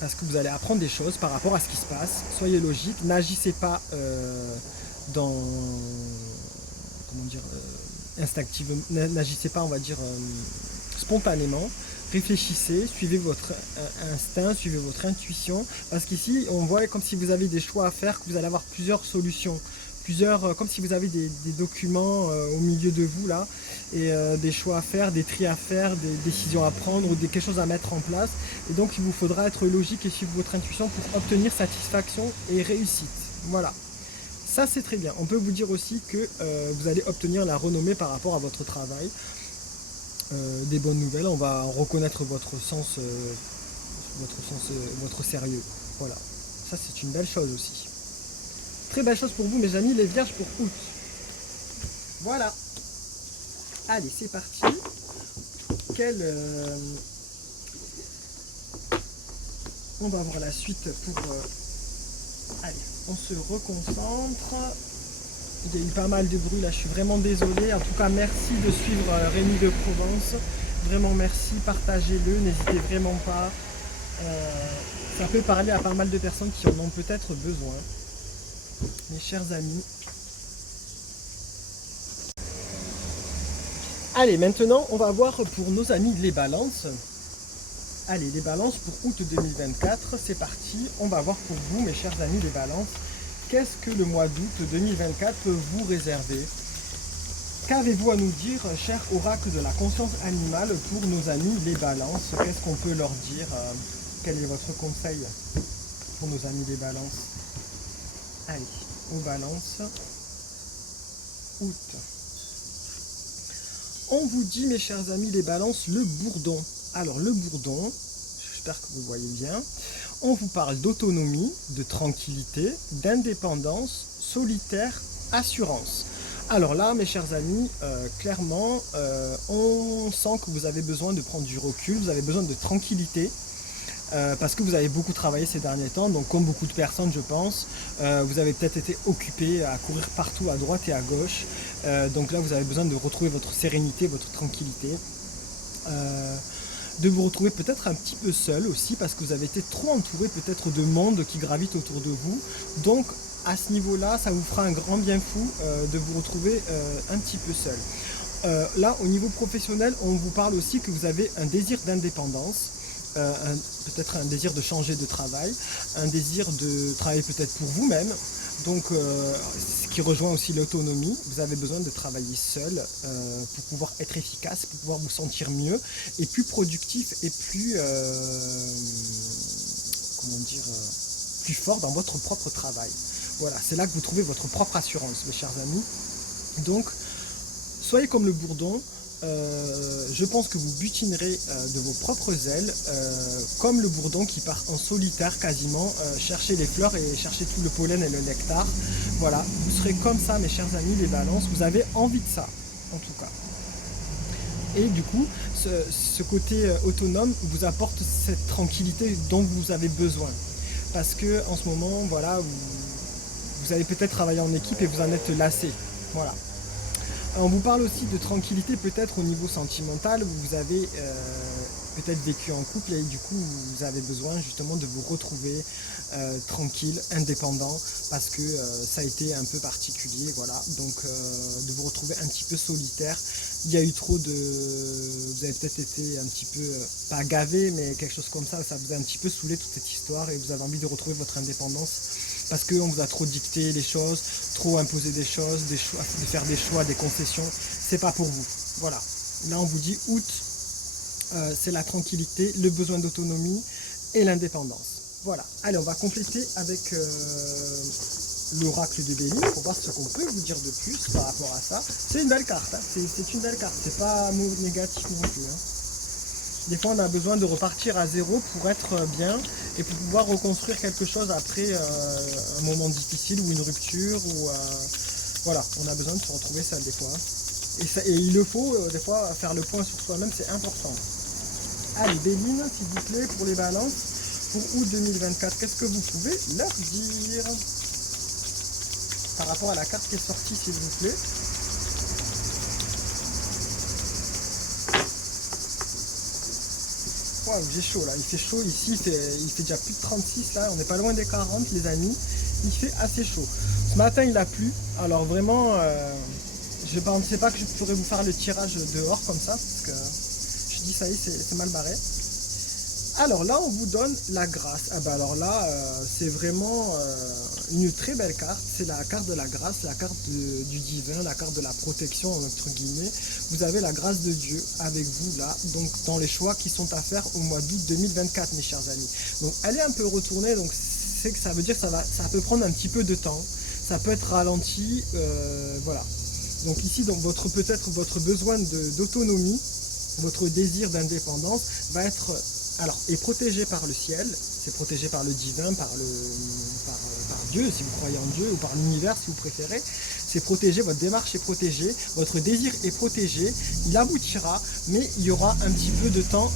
parce que vous allez apprendre des choses par rapport à ce qui se passe. Soyez logique, n'agissez pas dans, comment dire, instinctivement, n'agissez pas, on va dire, spontanément. Réfléchissez, suivez votre instinct, suivez votre intuition, parce qu'ici on voit comme si vous avez des choix à faire, que vous allez avoir plusieurs solutions, comme si vous avez des documents au milieu de vous là, et des choix à faire, des tris à faire, des décisions à prendre, ou quelque chose à mettre en place, et donc il vous faudra être logique et suivre votre intuition pour obtenir satisfaction et réussite. Voilà. Ça c'est très bien. On peut vous dire aussi que vous allez obtenir la renommée par rapport à votre travail. Des bonnes nouvelles, on va reconnaître votre sens, votre sérieux. Voilà, ça c'est une belle chose aussi. Très belle chose pour vous mes amis, les vierges pour août. Voilà. Allez, c'est parti. On va voir la suite pour... Allez, on se reconcentre. Il y a eu pas mal de bruit là, je suis vraiment désolé. En tout cas, merci de suivre Rémi de Provence. Vraiment merci, partagez-le, n'hésitez vraiment pas. Ça peut parler à pas mal de personnes qui en ont peut-être besoin. Mes chers amis. Allez, maintenant, on va voir pour nos amis les balances. Allez, les balances pour août 2024, c'est parti. On va voir pour vous, mes chers amis les balances. Qu'est-ce que le mois d'août 2024 peut vous réserver? Qu'avez-vous à nous dire, cher oracle de la conscience animale, pour nos amis les balances? Qu'est-ce qu'on peut leur dire? Quel est votre conseil pour nos amis les balances? Allez, aux balances, août. On vous dit, mes chers amis les balances, le bourdon. Alors, le bourdon, j'espère que vous voyez bien. On vous parle d'autonomie, de tranquillité, d'indépendance, solitaire, assurance. Alors là, mes chers amis, clairement, on sent que vous avez besoin de prendre du recul, vous avez besoin de tranquillité, parce que vous avez beaucoup travaillé ces derniers temps, donc comme beaucoup de personnes, je pense, vous avez peut-être été occupé à courir partout, à droite et à gauche, donc là, vous avez besoin de retrouver votre sérénité, votre tranquillité. De vous retrouver peut-être un petit peu seul aussi, parce que vous avez été trop entouré peut-être de monde qui gravite autour de vous. Donc à ce niveau-là, ça vous fera un grand bien fou de vous retrouver un petit peu seul. Là, au niveau professionnel, on vous parle aussi que vous avez un désir d'indépendance, peut-être un désir de changer de travail, un désir de travailler peut-être pour vous-même. Donc, ce qui rejoint aussi l'autonomie, vous avez besoin de travailler seul pour pouvoir être efficace, pour pouvoir vous sentir mieux et plus productif et plus, comment dire, plus fort dans votre propre travail. Voilà, c'est là que vous trouvez votre propre assurance, mes chers amis. Donc, soyez comme le bourdon. Je pense que vous butinerez de vos propres ailes, comme le bourdon qui part en solitaire quasiment, chercher les fleurs et chercher tout le pollen et le nectar. Voilà, vous serez comme ça, mes chers amis les balances, vous avez envie de ça, en tout cas. Et du coup, ce côté autonome vous apporte cette tranquillité dont vous avez besoin. Parce que en ce moment, voilà, vous avez peut-être travaillé en équipe et vous en êtes lassé. Voilà. On vous parle aussi de tranquillité peut-être au niveau sentimental, où vous avez peut-être vécu en couple et du coup vous avez besoin justement de vous retrouver tranquille, indépendant, parce que ça a été un peu particulier, voilà, donc de vous retrouver un petit peu solitaire. Il y a eu trop de... Vous avez peut-être été un petit peu, pas gavé, mais quelque chose comme ça vous a un petit peu saoulé toute cette histoire et vous avez envie de retrouver votre indépendance. Parce qu'on vous a trop dicté les choses, trop imposé des choses, de faire des choix, des concessions, c'est pas pour vous. Voilà. Là on vous dit août, c'est la tranquillité, le besoin d'autonomie et l'indépendance. Voilà, allez, on va compléter avec l'oracle de Béline pour voir ce qu'on peut vous dire de plus par rapport à ça. C'est une belle carte, hein. C'est une belle carte, c'est pas négatif non plus, hein. Des fois, on a besoin de repartir à zéro pour être bien et pour pouvoir reconstruire quelque chose après un moment difficile ou une rupture. Ou voilà, on a besoin de se retrouver seul des fois, hein. Et il le faut, des fois, faire le point sur soi-même, c'est important. Allez, Béline, s'il vous plaît, pour les balances, pour août 2024, qu'est-ce que vous pouvez leur dire par rapport à la carte qui est sortie, s'il vous plaît? Waouh, j'ai chaud là, il fait chaud ici, il fait déjà plus de 36 là, on n'est pas loin des 40 les amis, il fait assez chaud. Ce matin il a plu, alors vraiment, je ne pensais pas que je pourrais vous faire le tirage dehors comme ça, parce que je dis ça y est, c'est mal barré. Alors là, on vous donne la grâce. Ah bah alors là, c'est vraiment une très belle carte. C'est la carte de la grâce, la carte du divin, la carte de la protection, entre guillemets. Vous avez la grâce de Dieu avec vous là, donc dans les choix qui sont à faire au mois d'août 2024, mes chers amis. Donc elle est un peu retournée, donc c'est que ça veut dire que ça peut prendre un petit peu de temps. Ça peut être ralenti, voilà. Donc ici, donc peut-être votre besoin d'autonomie, votre désir d'indépendance va être est protégé par le ciel, c'est protégé par le divin, par Dieu, si vous croyez en Dieu, ou par l'univers, si vous préférez. C'est protégé, votre démarche est protégée, votre désir est protégé, il aboutira, mais il y aura un petit peu de temps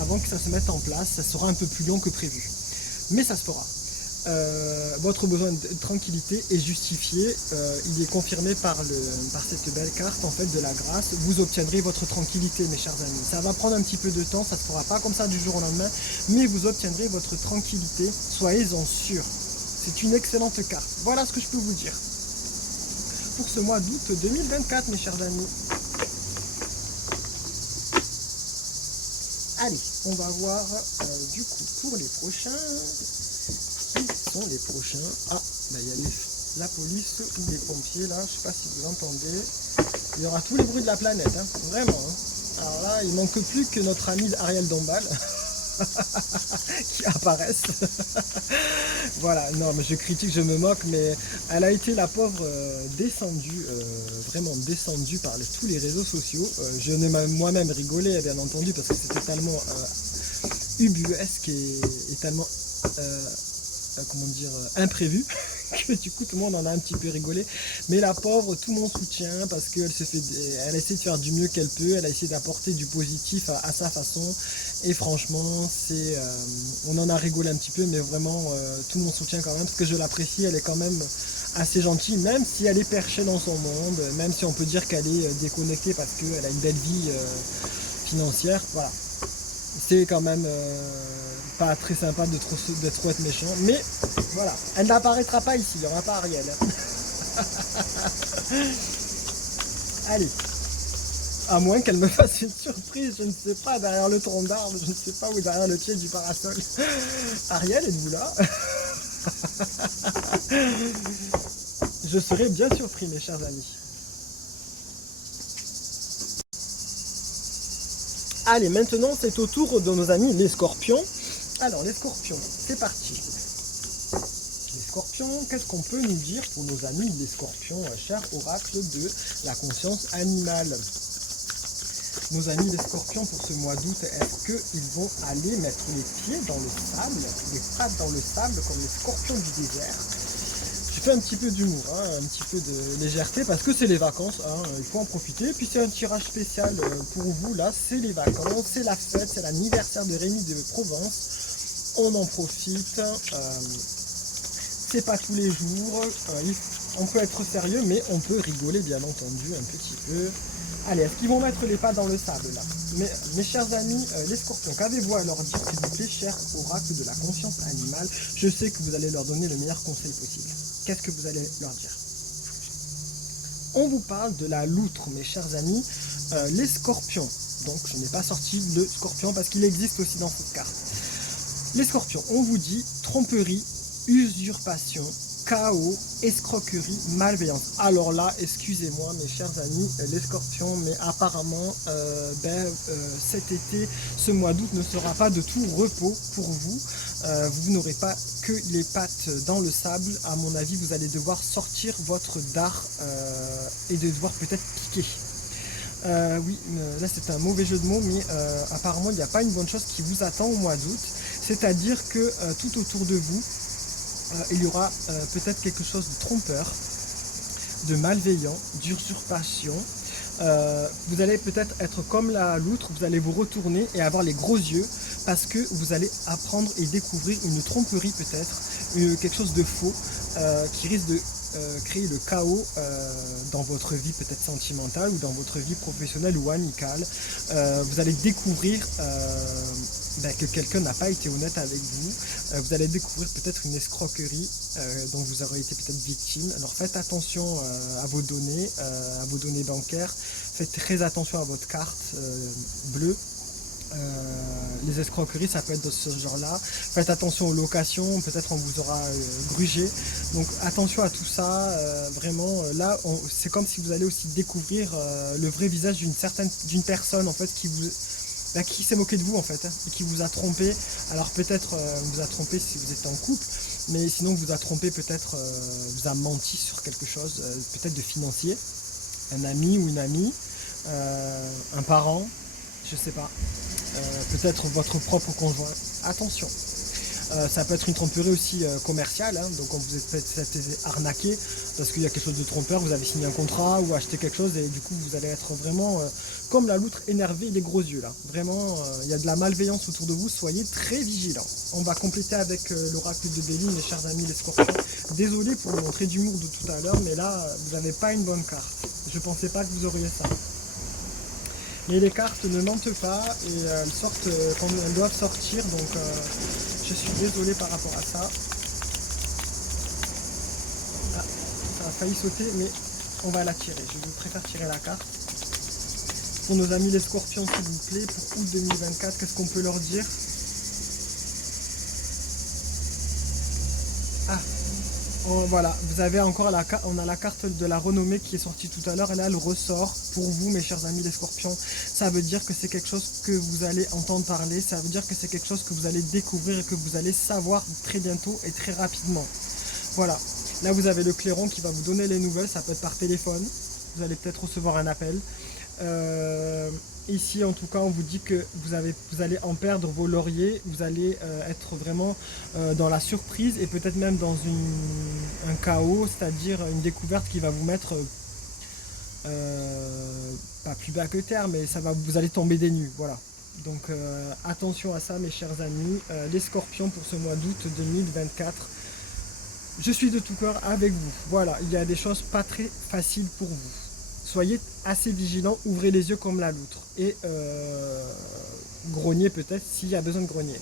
avant que ça se mette en place, ça sera un peu plus long que prévu. Mais ça se fera. Votre besoin de tranquillité est justifié, il est confirmé par cette belle carte en fait de la grâce. Vous obtiendrez votre tranquillité, mes chers amis. Ça va prendre un petit peu de temps, ça ne se fera pas comme ça du jour au lendemain, mais vous obtiendrez votre tranquillité, soyez-en sûrs. C'est une excellente carte. Voilà ce que je peux vous dire pour ce mois d'août 2024, mes chers amis. Allez, on va voir du coup pour les prochains. Sont les prochains. Ah, bah, il y a la police ou les pompiers là, je sais pas si vous entendez. Il y aura tous les bruits de la planète, hein. Vraiment. Hein. Alors là, il manque plus que notre ami Ariel Dombal qui apparaisse. Voilà, non mais je critique, je me moque, mais elle a été la pauvre descendue, vraiment descendue par tous les réseaux sociaux. Je n'ai moi-même rigolé, bien entendu, parce que c'était tellement ubuesque et tellement comment dire, imprévu, que du coup tout le monde en a un petit peu rigolé. Mais la pauvre, tout mon soutien, parce qu'elle elle essaie de faire du mieux qu'elle peut, elle a essayé d'apporter du positif à sa façon, et franchement, on en a rigolé un petit peu, mais vraiment tout mon soutien quand même, parce que je l'apprécie, elle est quand même assez gentille, même si elle est perchée dans son monde, même si on peut dire qu'elle est déconnectée parce qu'elle a une belle vie financière, voilà. C'est quand même pas très sympa de trop être méchant, mais voilà, elle n'apparaîtra pas ici, il n'y aura pas Ariel. Allez, à moins qu'elle me fasse une surprise, je ne sais pas, derrière le tronc d'arbre, je ne sais pas, ou derrière le pied du parasol. Ariel, êtes-vous là? Je serais bien surpris, mes chers amis. Allez, maintenant c'est au tour de nos amis les scorpions. Alors les scorpions, c'est parti. Les scorpions, qu'est-ce qu'on peut nous dire pour nos amis les scorpions, cher oracle de la conscience animale? Nos amis les scorpions pour ce mois d'août, est-ce qu'ils vont aller mettre les pieds dans le sable, les pattes dans le sable comme les scorpions du désert? Je fais un petit peu d'humour, hein, un petit peu de légèreté parce que c'est les vacances, hein, il faut en profiter. Et puis c'est un tirage spécial pour vous, là, c'est les vacances, c'est la fête, c'est l'anniversaire de Rémi de Provence. On en profite, c'est pas tous les jours, on peut être sérieux, mais on peut rigoler bien entendu un petit peu. Allez, est-ce qu'ils vont mettre les pas dans le sable là? Mes chers amis, les scorpions, qu'avez-vous à leur dire s'il vous plaît, cher oracle de la conscience animale? Je sais que vous allez leur donner le meilleur conseil possible. Qu'est-ce que vous allez leur dire? On vous parle de la loutre, mes chers amis, les scorpions. Donc je n'ai pas sorti le scorpion parce qu'il existe aussi dans cette carte. Les scorpions, on vous dit tromperie, usurpation, chaos, escroquerie, malveillance. Alors là, excusez-moi mes chers amis, les scorpions, mais apparemment, cet été, ce mois d'août ne sera pas de tout repos pour vous. Vous n'aurez pas que les pattes dans le sable. À mon avis, vous allez devoir sortir votre dard et de devoir peut-être piquer. Oui, là c'est un mauvais jeu de mots, mais apparemment il n'y a pas une bonne chose qui vous attend au mois d'août. C'est-à-dire que tout autour de vous, il y aura peut-être quelque chose de trompeur, de malveillant, d'usurpation. Vous allez peut-être être comme la loutre, vous allez vous retourner et avoir les gros yeux parce que vous allez apprendre et découvrir une tromperie peut-être, quelque chose de faux qui risque de créer le chaos dans votre vie peut-être sentimentale ou dans votre vie professionnelle ou amicale. Vous allez découvrir que quelqu'un n'a pas été honnête avec vous. Vous allez découvrir peut-être une escroquerie dont vous aurez été peut-être victime. Alors faites attention à vos données bancaires. Faites très attention à votre carte bleue. Les escroqueries, ça peut être de ce genre-là. Faites attention aux locations, peut-être on vous aura grugé. Donc attention à tout ça. Vraiment, là, c'est comme si vous allez aussi découvrir le vrai visage d'une personne en fait qui s'est moqué de vous en fait, hein, et qui vous a trompé. Alors peut-être vous a trompé si vous êtes en couple, mais sinon vous a trompé peut-être, vous a menti sur quelque chose, peut-être de financier, un ami ou une amie, un parent, je sais pas. Peut-être votre propre conjoint. Attention. Ça peut être une tromperie aussi commerciale, hein, donc quand vous êtes peut-être arnaqué parce qu'il y a quelque chose de trompeur, vous avez signé un contrat ou acheté quelque chose et du coup vous allez être vraiment comme la loutre énervée et les gros yeux là. Vraiment, il y a de la malveillance autour de vous, soyez très vigilants. On va compléter avec l'oracle de Béline, mes chers amis les scorpions. Désolé pour le trait d'humour de tout à l'heure, mais là vous n'avez pas une bonne carte. Je ne pensais pas que vous auriez ça. Mais les cartes ne mentent pas et elles sortent quand elles doivent sortir, donc je suis désolé par rapport à ça. Ah, ça a failli sauter, mais on va la tirer. Je préfère tirer la carte. Pour nos amis les scorpions, s'il vous plaît, pour août 2024, qu'est-ce qu'on peut leur dire? Ah, oh, voilà, vous avez encore on a la carte de la renommée qui est sortie tout à l'heure, et là elle ressort pour vous mes chers amis les scorpions. Ça veut dire que c'est quelque chose que vous allez entendre parler, ça veut dire que c'est quelque chose que vous allez découvrir et que vous allez savoir très bientôt et très rapidement. Voilà, là vous avez le clairon qui va vous donner les nouvelles, ça peut être par téléphone, vous allez peut-être recevoir un appel. Ici en tout cas on vous dit que vous allez en perdre vos lauriers, vous allez être vraiment dans la surprise et peut-être même dans un chaos, c'est-à-dire une découverte qui va vous mettre pas plus bas que terre, mais vous allez tomber des nues, voilà. Donc attention à ça mes chers amis, les scorpions pour ce mois d'août 2024. Je suis de tout cœur avec vous, voilà, il y a des choses pas très faciles pour vous. Soyez assez vigilants, ouvrez les yeux comme la loutre et grognez peut-être s'il y a besoin de grogner.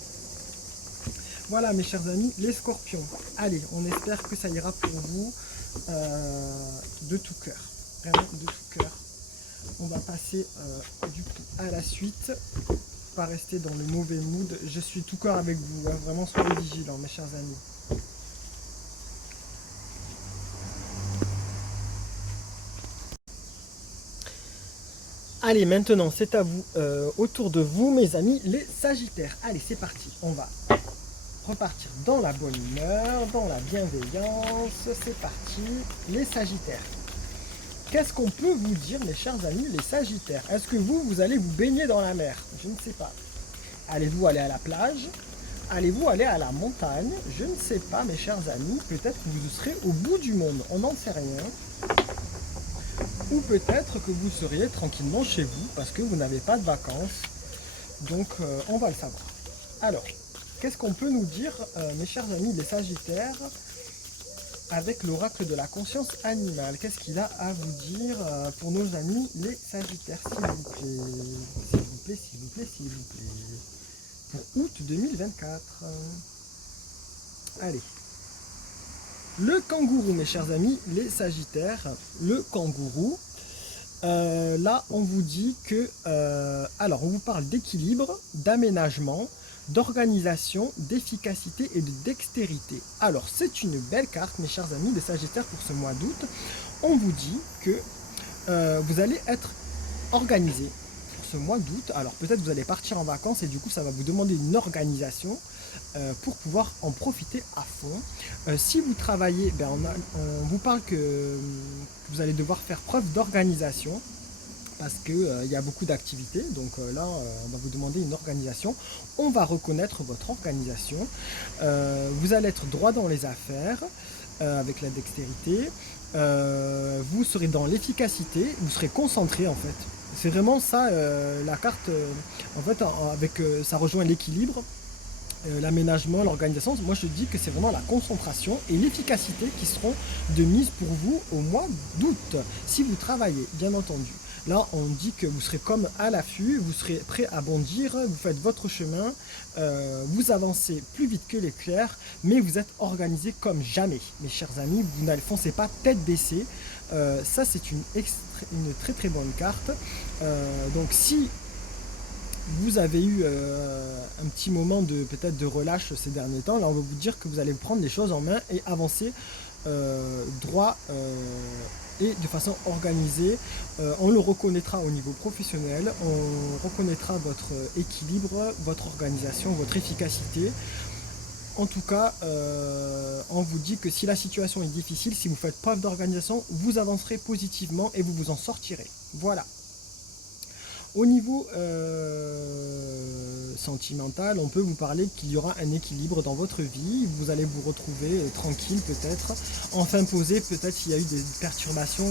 Voilà mes chers amis, les scorpions. Allez, on espère que ça ira pour vous de tout cœur, vraiment de tout cœur. On va passer du coup à la suite, pas rester dans le mauvais mood. Je suis tout cœur avec vous, hein. Vraiment soyez vigilants mes chers amis. Allez, maintenant c'est à vous, autour de vous mes amis les sagittaires. Allez, c'est parti, on va repartir dans la bonne humeur, dans la bienveillance. C'est parti, les sagittaires. Qu'est-ce qu'on peut vous dire mes chers amis les sagittaires? Est-ce que vous allez vous baigner dans la mer? Je ne sais pas. Allez-vous aller à la plage? Allez-vous aller à la montagne? Je ne sais pas mes chers amis, peut-être que vous serez au bout du monde, on n'en sait rien. Ou peut-être que vous seriez tranquillement chez vous parce que vous n'avez pas de vacances. Donc on va le savoir. Alors, qu'est-ce qu'on peut nous dire mes chers amis les sagittaires avec l'oracle de la conscience animale? Qu'est-ce qu'il a à vous dire pour nos amis les sagittaires, s'il vous plaît? S'il vous plaît, s'il vous plaît, s'il vous plaît. Pour août 2024. Allez. Le kangourou, mes chers amis, les sagittaires, le kangourou. Là, on vous dit que... alors, on vous parle d'équilibre, d'aménagement, d'organisation, d'efficacité et de dextérité. Alors, c'est une belle carte, mes chers amis de Sagittaire, pour ce mois d'août. On vous dit que vous allez être organisé pour ce mois d'août. Alors, peut-être vous allez partir en vacances et du coup, ça va vous demander une organisation pour pouvoir en profiter à fond. Si vous travaillez, ben on vous parle que vous allez devoir faire preuve d'organisation parce qu'il y a beaucoup d'activités. Donc là, on va vous demander une organisation. On va reconnaître votre organisation. Vous allez être droit dans les affaires avec la dextérité. Vous serez dans l'efficacité. Vous serez concentré en fait. C'est vraiment ça la carte. En fait, ça rejoint l'équilibre. L'aménagement, l'organisation, moi je dis que c'est vraiment la concentration et l'efficacité qui seront de mise pour vous au mois d'août, si vous travaillez, bien entendu. Là, on dit que vous serez comme à l'affût, vous serez prêt à bondir, vous faites votre chemin, vous avancez plus vite que l'éclair, mais vous êtes organisé comme jamais, mes chers amis, vous n'allez foncez pas tête baissée. Ça, c'est une très très bonne carte. Donc si vous avez eu un petit moment de peut-être de relâche ces derniers temps, là on va vous dire que vous allez prendre les choses en main et avancer droit et de façon organisée. On le reconnaîtra au niveau professionnel, on reconnaîtra votre équilibre, votre organisation, votre efficacité. En tout cas, on vous dit que si la situation est difficile, si vous faites preuve d'organisation, vous avancerez positivement et vous vous en sortirez. Voilà. Au niveau sentimental, on peut vous parler qu'il y aura un équilibre dans votre vie, vous allez vous retrouver tranquille peut-être, enfin posé, peut-être s'il y a eu des perturbations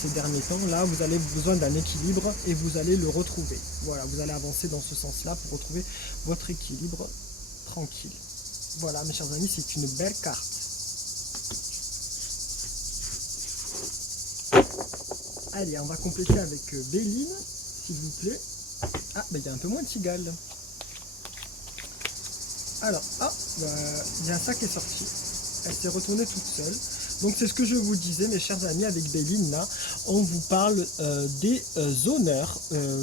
ces derniers temps, là vous avez besoin d'un équilibre et vous allez le retrouver. Voilà, vous allez avancer dans ce sens-là pour retrouver votre équilibre tranquille. Voilà mes chers amis, c'est une belle carte. Allez, on va compléter avec Béline. S'il vous plaît. Ah, ben il y a un peu moins de cigales. Alors, il y a ça qui est sorti. Elle s'est retournée toute seule. Donc c'est ce que je vous disais, mes chers amis, avec Béline, là, on vous parle des honneurs.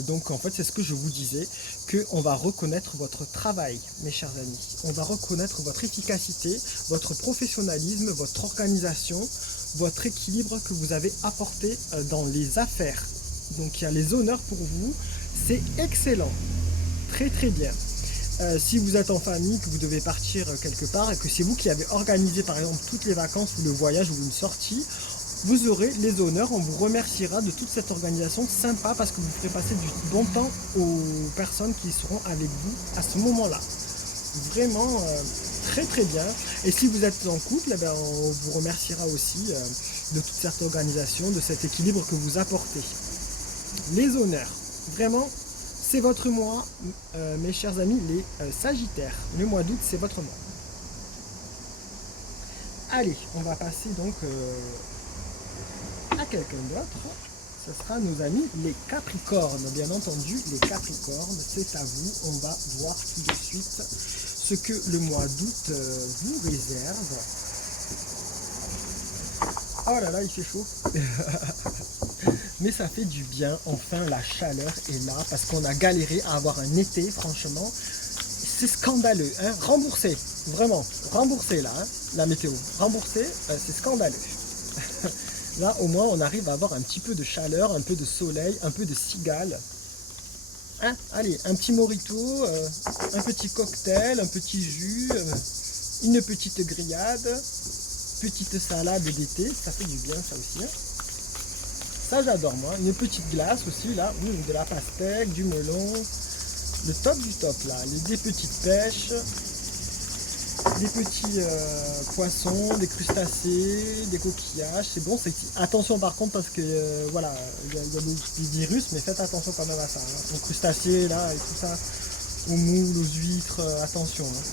Donc en fait, c'est ce que je vous disais, qu'on va reconnaître votre travail, mes chers amis. On va reconnaître votre efficacité, votre professionnalisme, votre organisation, votre équilibre que vous avez apporté dans les affaires. Donc il y a les honneurs pour vous, c'est excellent, très très bien. Si vous êtes en famille, que vous devez partir quelque part et que c'est vous qui avez organisé par exemple toutes les vacances ou le voyage ou une sortie, vous aurez les honneurs, on vous remerciera de toute cette organisation sympa parce que vous ferez passer du bon temps aux personnes qui seront avec vous à ce moment-là. Vraiment très très bien. Et si vous êtes en couple, eh bien, on vous remerciera aussi de toute cette organisation, de cet équilibre que vous apportez. Les honneurs, vraiment, c'est votre mois, mes chers amis, les Sagittaires. Le mois d'août, c'est votre mois. Allez, on va passer donc à quelqu'un d'autre. Ce sera nos amis les Capricornes. Bien entendu, les Capricornes, c'est à vous. On va voir tout de suite ce que le mois d'août vous réserve. Oh là là, il fait chaud. Mais ça fait du bien, enfin la chaleur est là, parce qu'on a galéré à avoir un été, franchement, c'est scandaleux, hein, remboursé, vraiment, remboursé là, hein, la météo, remboursé, c'est scandaleux. Là au moins on arrive à avoir un petit peu de chaleur, un peu de soleil, un peu de cigale. Hein, allez, un petit mojito, un petit cocktail, un petit jus, une petite grillade, petite salade d'été, ça fait du bien ça aussi, hein. Ça j'adore moi, une petite glace aussi là, de la pastèque, du melon, le top du top là, des petites pêches, des petits poissons, des crustacés, des coquillages, c'est bon, c'est attention par contre parce que voilà, il y a des virus, mais faites attention quand même à ça, hein. Aux crustacés là et tout ça, aux moules, aux huîtres, attention. Hein.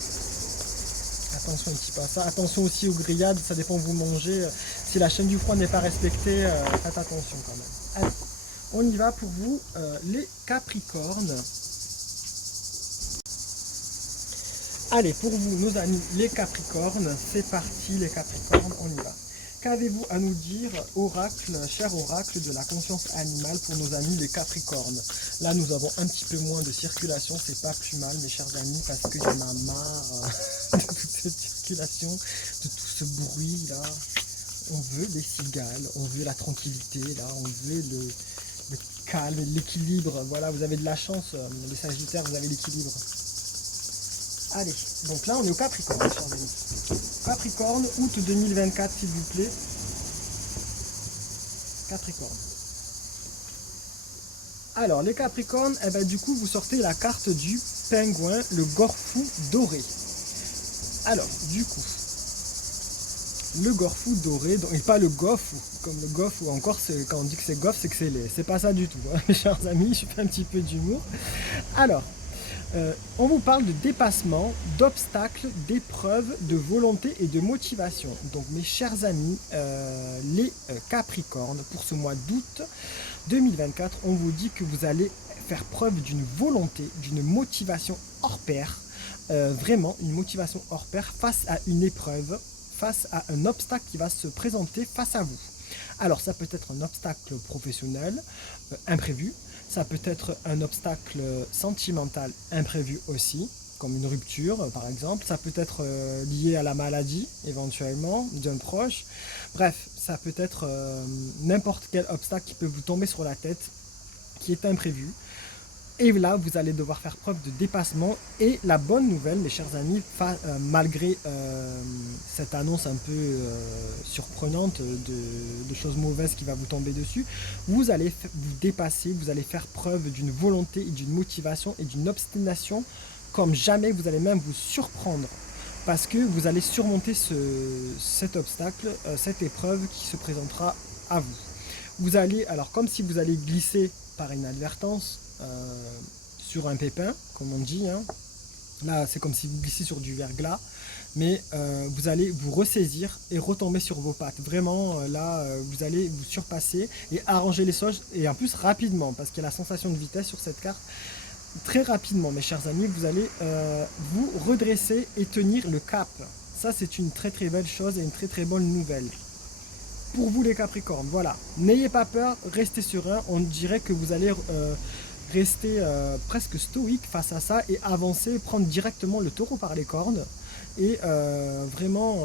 Attention un petit peu à ça, attention aussi aux grillades, ça dépend où vous mangez. Si la chaîne du froid n'est pas respectée, faites attention quand même. Allez, on y va pour vous, les Capricornes. Allez, pour vous, nos amis, les Capricornes, c'est parti, les Capricornes, on y va. qu'avez-vous à nous dire, oracle, cher oracle de la conscience animale pour nos amis les Capricornes? Là, nous avons un petit peu moins de circulation, c'est pas plus mal, mes chers amis, parce qu'il y en a marre de toute cette circulation, de tout ce bruit là. On veut des cigales, on veut la tranquillité, là, on veut le calme, l'équilibre. Voilà, vous avez de la chance, les Sagittaires, vous avez l'équilibre. Allez, donc là on est au Capricorne, chers amis. Capricorne, août 2024, s'il vous plaît. Capricorne. Alors, les Capricornes, eh ben, du coup, vous sortez la carte du pingouin, le Gorfou doré. Alors, du coup, le Gorfou doré, donc, et pas le Goff, comme le Goff, ou encore, quand on dit que c'est Goff, c'est que c'est laid. C'est pas ça du tout, hein, mes chers amis, je fais un petit peu d'humour. Alors, on vous parle de dépassement, d'obstacles, d'épreuves, de volonté et de motivation. Donc mes chers amis, les Capricornes, pour ce mois d'août 2024, on vous dit que vous allez faire preuve d'une volonté, d'une motivation hors pair, vraiment une motivation hors pair face à une épreuve, face à un obstacle qui va se présenter face à vous. Alors ça peut être un obstacle professionnel imprévu, ça peut être un obstacle sentimental imprévu aussi, comme une rupture par exemple, ça peut être lié à la maladie éventuellement d'un proche, bref, ça peut être n'importe quel obstacle qui peut vous tomber sur la tête, qui est imprévu. Et là, vous allez devoir faire preuve de dépassement. Et la bonne nouvelle, mes chers amis, malgré cette annonce un peu surprenante de choses mauvaises qui va vous tomber dessus, vous allez vous dépasser, vous allez faire preuve d'une volonté et d'une motivation et d'une obstination comme jamais. Vous allez même vous surprendre parce que vous allez surmonter cet obstacle, cette épreuve qui se présentera à vous. Vous allez, alors comme si vous allez glisser par inadvertance, sur un pépin, comme on dit, hein. Là c'est comme si vous glissez sur du verglas, mais vous allez vous ressaisir et retomber sur vos pattes. Vraiment, là, vous allez vous surpasser et arranger les choses, et en plus rapidement, parce qu'il y a la sensation de vitesse sur cette carte. Très rapidement, mes chers amis, vous allez vous redresser et tenir le cap. Ça, c'est une très très belle chose et une très très bonne nouvelle. Pour vous les Capricornes, voilà. N'ayez pas peur, restez serein. On dirait que vous allez rester presque stoïque face à ça et avancer, prendre directement le taureau par les cornes et vraiment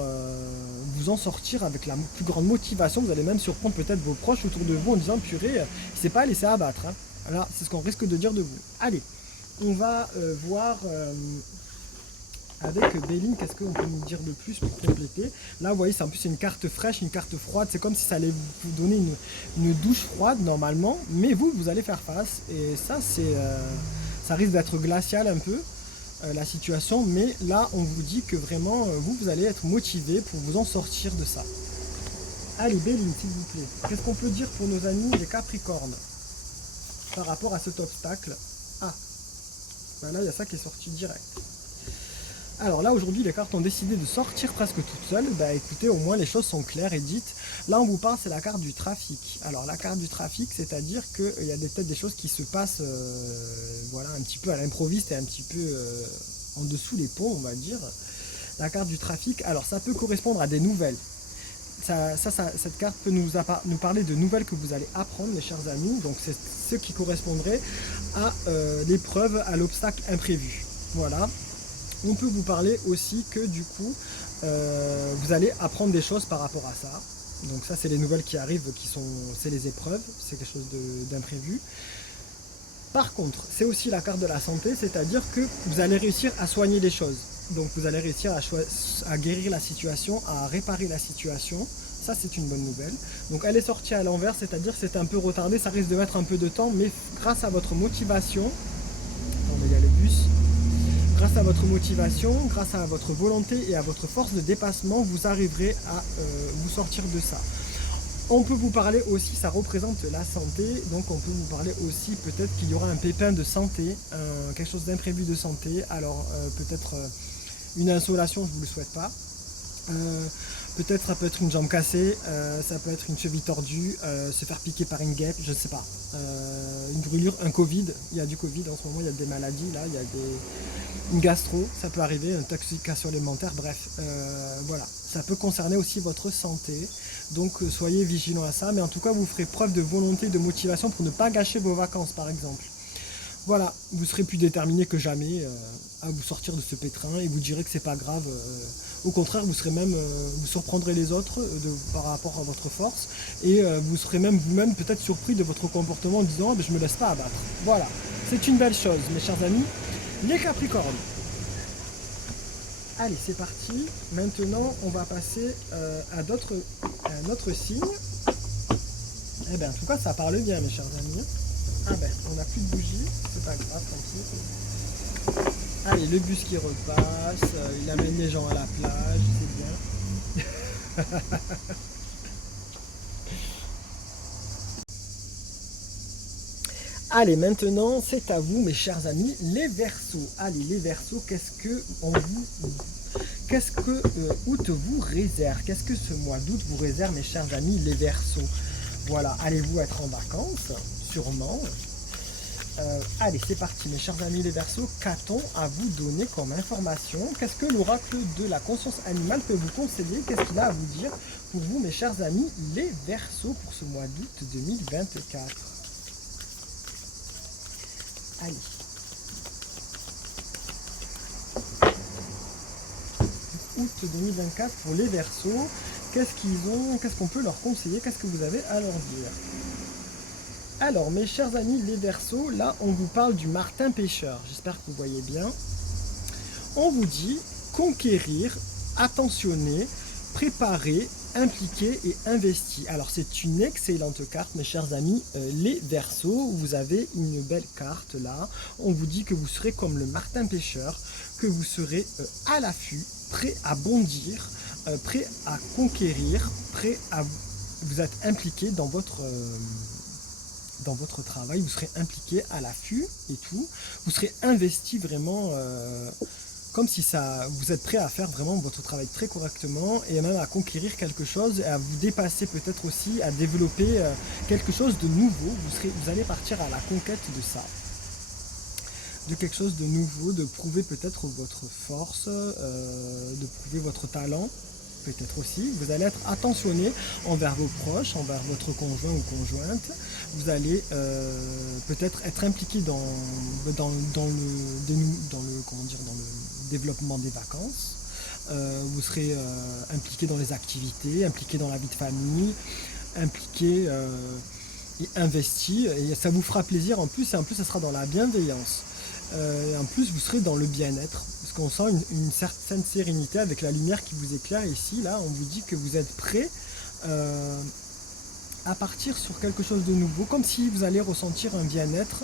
vous en sortir avec la plus grande motivation. Vous allez même surprendre peut-être vos proches autour de vous en disant purée, il ne s'est pas laissé abattre, hein. Voilà, c'est ce qu'on risque de dire de vous. Allez, on va voir avec Béline, qu'est-ce qu'on peut nous dire de plus pour compléter. Là, vous voyez, c'est en plus une carte fraîche, une carte froide. C'est comme si ça allait vous donner une douche froide normalement, mais vous allez faire face. Et ça, ça risque d'être glacial un peu, la situation. Mais là, on vous dit que vraiment, vous allez être motivé pour vous en sortir de ça. Allez, Béline, s'il vous plaît. Qu'est-ce qu'on peut dire pour nos amis les Capricornes par rapport à cet obstacle? Ah, ben là, il y a ça qui est sorti direct. Alors là, aujourd'hui, les cartes ont décidé de sortir presque toutes seules. Bah écoutez, au moins les choses sont claires et dites. Là, on vous parle, c'est la carte du trafic. Alors la carte du trafic, c'est-à-dire qu'il y a peut-être des choses qui se passent voilà, un petit peu à l'improviste et un petit peu en dessous les ponts, on va dire. La carte du trafic, alors ça peut correspondre à des nouvelles. Cette carte peut nous parler de nouvelles que vous allez apprendre, mes chers amis. Donc c'est ce qui correspondrait à l'épreuve, à l'obstacle imprévu. Voilà. On peut vous parler aussi que du coup, vous allez apprendre des choses par rapport à ça. Donc ça, c'est les nouvelles qui arrivent, c'est les épreuves, c'est quelque chose d'imprévu. Par contre, c'est aussi la carte de la santé, c'est-à-dire que vous allez réussir à soigner les choses. Donc vous allez réussir à guérir la situation, à réparer la situation. Ça, c'est une bonne nouvelle. Donc elle est sortie à l'envers, c'est-à-dire que c'est un peu retardé, ça risque de mettre un peu de temps, mais grâce à votre motivation, attendez, il y a le bus. Grâce à votre motivation, grâce à votre volonté et à votre force de dépassement, vous arriverez à vous sortir de ça. On peut vous parler aussi, ça représente la santé, donc on peut vous parler aussi peut-être qu'il y aura un pépin de santé, quelque chose d'imprévu de santé, alors peut-être une insolation, je ne vous le souhaite pas. Peut-être ça peut être une jambe cassée, ça peut être une cheville tordue, se faire piquer par une guêpe, je ne sais pas. Une brûlure, un Covid, il y a du Covid en ce moment, il y a des maladies là, il y a une gastro, ça peut arriver, une intoxication alimentaire, bref, voilà. Ça peut concerner aussi votre santé, donc soyez vigilants à ça, mais en tout cas vous ferez preuve de volonté, de motivation pour ne pas gâcher vos vacances par exemple. Voilà, vous serez plus déterminé que jamais à vous sortir de ce pétrin et vous direz que c'est pas grave. Au contraire, vous serez même, vous surprendrez les autres par rapport à votre force et vous serez même vous-même peut-être surpris de votre comportement en disant ah, je me laisse pas abattre. Voilà, c'est une belle chose, mes chers amis. Les Capricornes. Allez, c'est parti. Maintenant, on va passer à un autre signe. Eh bien, en tout cas, ça parle bien, mes chers amis. Ah ben, on n'a plus de bougies, c'est pas grave, tant pis. Allez, le bus qui repasse, il amène les gens à la plage, c'est bien. Allez, maintenant, c'est à vous, mes chers amis, les Verseaux. Allez, les Verseaux, août vous réserve? Qu'est-ce que ce mois d'août vous réserve, mes chers amis, les Verseaux? Voilà, allez-vous être en vacances? Sûrement. Allez, c'est parti, mes chers amis les Verseaux. Qu'a-t-on à vous donner comme information? Qu'est-ce que l'oracle de la conscience animale peut vous conseiller? Qu'est-ce qu'il a à vous dire pour vous, mes chers amis les Verseaux, pour ce mois d'août 2024? Allez. Août 2024 pour les Verseaux. Qu'est-ce qu'on peut leur conseiller? Qu'est-ce que vous avez à leur dire? Alors, mes chers amis les Verseaux, là, on vous parle du martin pêcheur. J'espère que vous voyez bien. On vous dit conquérir, attentionner, préparer, impliquer et investi. Alors, c'est une excellente carte, mes chers amis les Verseaux. Vous avez une belle carte là. On vous dit que vous serez comme le martin pêcheur, que vous serez à l'affût, prêt à bondir, prêt à conquérir, prêt à... Vous êtes impliqué dans votre travail, vous serez impliqué à l'affût et tout, vous serez investi vraiment comme si vous êtes prêt à faire vraiment votre travail très correctement et même à conquérir quelque chose et à vous dépasser peut-être aussi, à développer quelque chose de nouveau. Vous allez partir à la conquête de ça, de quelque chose de nouveau, de prouver peut-être votre force, de prouver votre talent. Peut-être aussi, vous allez être attentionné envers vos proches, envers votre conjoint ou conjointe. Vous allez peut-être être impliqué dans le développement des vacances. Vous serez impliqué dans les activités, impliqué dans la vie de famille, impliqué et investi. Et ça vous fera plaisir en plus, et en plus ça sera dans la bienveillance. Et en plus vous serez dans le bien-être. Parce qu'on sent une certaine sérénité avec la lumière qui vous éclaire ici, là, on vous dit que vous êtes prêt à partir sur quelque chose de nouveau, comme si vous allez ressentir un bien-être,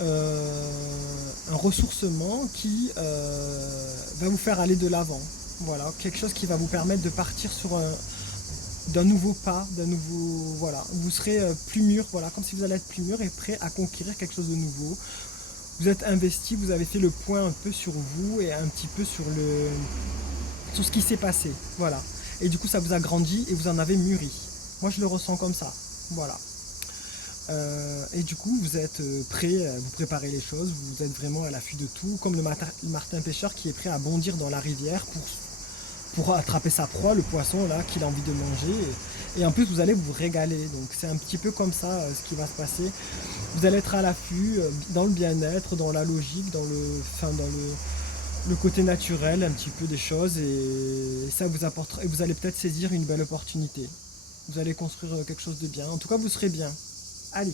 un ressourcement qui va vous faire aller de l'avant. Voilà, quelque chose qui va vous permettre de partir sur d'un nouveau pas, voilà, vous serez plus mûr, voilà, comme si vous allez être plus mûr et prêt à conquérir quelque chose de nouveau. Vous êtes investi, vous avez fait le point un peu sur vous et un petit peu sur ce qui s'est passé. Voilà. Et du coup, ça vous a grandi et vous en avez mûri. Moi, je le ressens comme ça. Voilà. Et du coup, vous êtes prêt, vous préparez les choses, vous êtes vraiment à l'affût de tout, comme le martin pêcheur qui est prêt à bondir dans la rivière pour attraper sa proie, le poisson là qu'il a envie de manger. Et en plus, vous allez vous régaler. Donc, c'est un petit peu comme ça ce qui va se passer. Vous allez être à l'affût, dans le bien-être, dans la logique, dans le côté naturel, un petit peu des choses, et ça vous apportera, et vous allez peut-être saisir une belle opportunité. Vous allez construire quelque chose de bien. En tout cas, vous serez bien. Allez,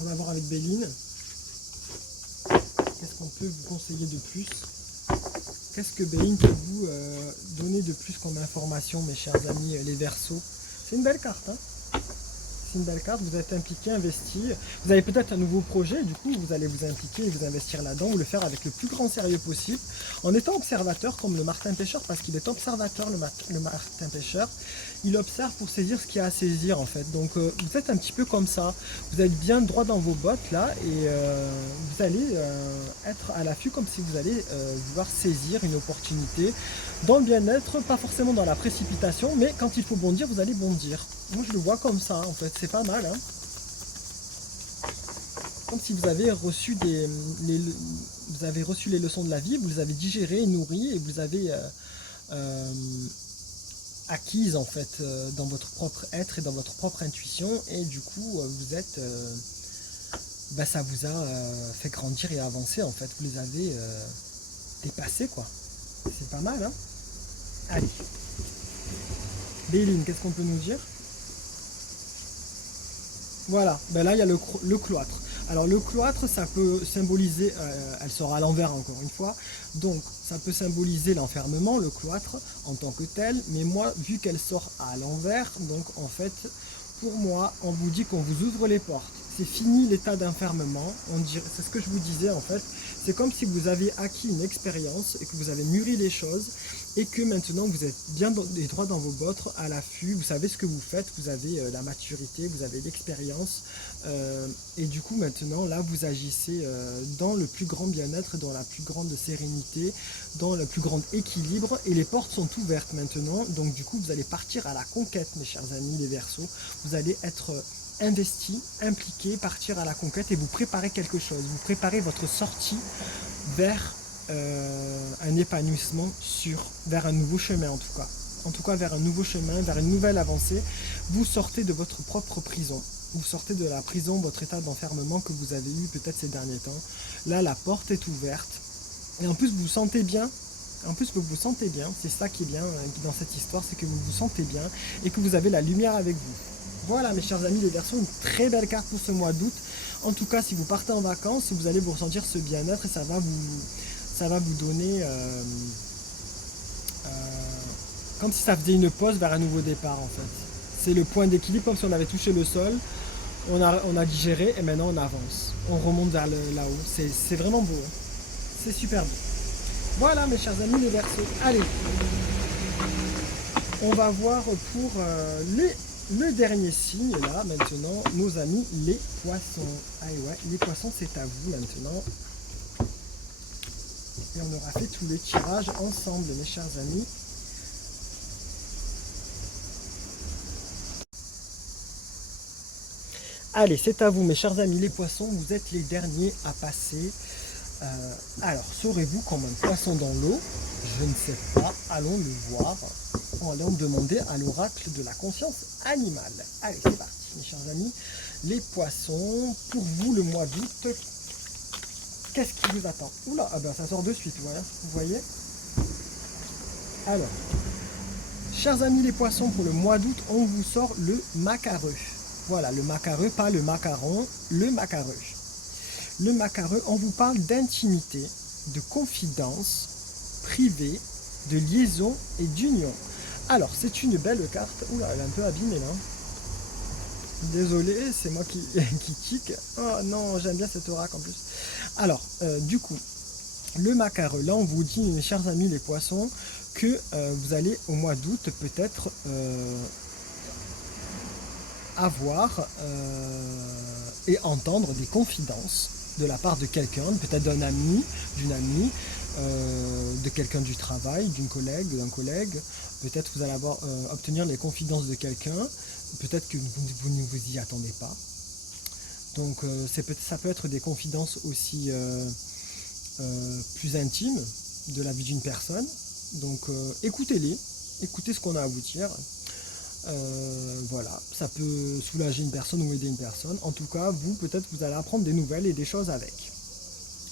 on va voir avec Béline. Qu'est-ce qu'on peut vous conseiller de plus? Qu'est-ce que Béline peut vous donner de plus comme information, mes chers amis les Verseaux? C'est une belle carte, hein? C'est une belle carte, vous êtes impliqué, investi. Vous avez peut-être un nouveau projet, du coup, vous allez vous impliquer et vous investir là-dedans, ou le faire avec le plus grand sérieux possible, en étant observateur comme le martin pêcheur, parce qu'il est observateur, le martin pêcheur. Il observe pour saisir ce qu'il y a à saisir, en fait. Donc, vous êtes un petit peu comme ça. Vous êtes bien droit dans vos bottes, là, et vous allez être à l'affût comme si vous allez vouloir saisir une opportunité dans le bien-être, pas forcément dans la précipitation, mais quand il faut bondir, vous allez bondir. Moi je le vois comme ça en fait, c'est pas mal. Hein, comme si vous avez reçu vous avez reçu les leçons de la vie, vous les avez digérées, nourries et vous avez euh, acquises en fait dans votre propre être et dans votre propre intuition, et du coup vous êtes ça vous a fait grandir et avancer en fait, vous les avez dépassés quoi. C'est pas mal hein. Allez. Béline, qu'est-ce qu'on peut nous dire? Voilà, ben là il y a le cloître. Alors le cloître, ça peut symboliser, elle sort à l'envers encore une fois, donc ça peut symboliser l'enfermement, le cloître en tant que tel, mais moi, vu qu'elle sort à l'envers, donc en fait, pour moi, on vous dit qu'on vous ouvre les portes. C'est fini l'état d'enfermement, c'est ce que je vous disais en fait, c'est comme si vous avez acquis une expérience et que vous avez mûri les choses et que maintenant vous êtes bien droit dans vos bottes, à l'affût, vous savez ce que vous faites, vous avez la maturité, vous avez l'expérience, et du coup maintenant là vous agissez dans le plus grand bien-être, dans la plus grande sérénité, dans le plus grand équilibre, et les portes sont ouvertes maintenant, donc du coup vous allez partir à la conquête mes chers amis les Verseaux, vous allez être investi, impliqué, partir à la conquête et vous préparez quelque chose, vous préparez votre sortie vers un épanouissement sûr, vers un nouveau chemin en tout cas vers un nouveau chemin, vers une nouvelle avancée. Vous sortez de votre propre prison, vous sortez de la prison, votre état d'enfermement que vous avez eu peut-être ces derniers temps. Là la porte est ouverte et en plus vous vous sentez bien. En plus vous vous sentez bien, c'est ça qui est bien dans cette histoire, c'est que vous vous sentez bien et que vous avez la lumière avec vous. Voilà mes chers amis les Verseaux, une très belle carte pour ce mois d'août. En tout cas si vous partez en vacances, vous allez vous ressentir ce bien-être et ça va vous donner comme si ça faisait une pause vers un nouveau départ en fait. C'est le point d'équilibre, comme si on avait touché le sol, on a digéré et maintenant on avance. On remonte vers là-haut. C'est vraiment beau. Hein. C'est super beau. Voilà mes chers amis les Verseaux. Allez, on va voir pour le dernier signe là maintenant, nos amis les poissons. Allez ouais, les poissons c'est à vous maintenant. Et on aura fait tous les tirages ensemble mes chers amis. Allez, c'est à vous mes chers amis les poissons, vous êtes les derniers à passer. Alors, saurez-vous comme un poisson dans l'eau? Je ne sais pas, allons le voir. Allons demander à l'oracle de la conscience animale. Allez, c'est parti mes chers amis. Les poissons, pour vous le mois d'août, qu'est-ce qui vous attend? Oula, ah ben ça sort de suite, voilà, vous voyez. Alors, chers amis les poissons, pour le mois d'août, on vous sort le macareux. Voilà, le macareux, pas le macaron, le macareux. Le macareux, on vous parle d'intimité, de confidence privée, de liaison et d'union. Alors, c'est une belle carte. Oula, elle est un peu abîmée là. Désolé, c'est moi qui tic. Oh non, j'aime bien cet oracle en plus. Alors, du coup, le macareux, là on vous dit, mes chers amis les poissons, que vous allez au mois d'août peut-être avoir et entendre des confidences de la part de quelqu'un, peut-être d'un ami, d'une amie, de quelqu'un du travail, d'une collègue, d'un collègue. Peut-être vous allez obtenir les confidences de quelqu'un, peut-être que vous ne vous y attendez pas. Donc ça peut être des confidences aussi plus intimes de la vie d'une personne. Donc écoutez-les, écoutez ce qu'on a à vous dire. Voilà, ça peut soulager une personne ou aider une personne. En tout cas, peut-être vous allez apprendre des nouvelles et des choses avec.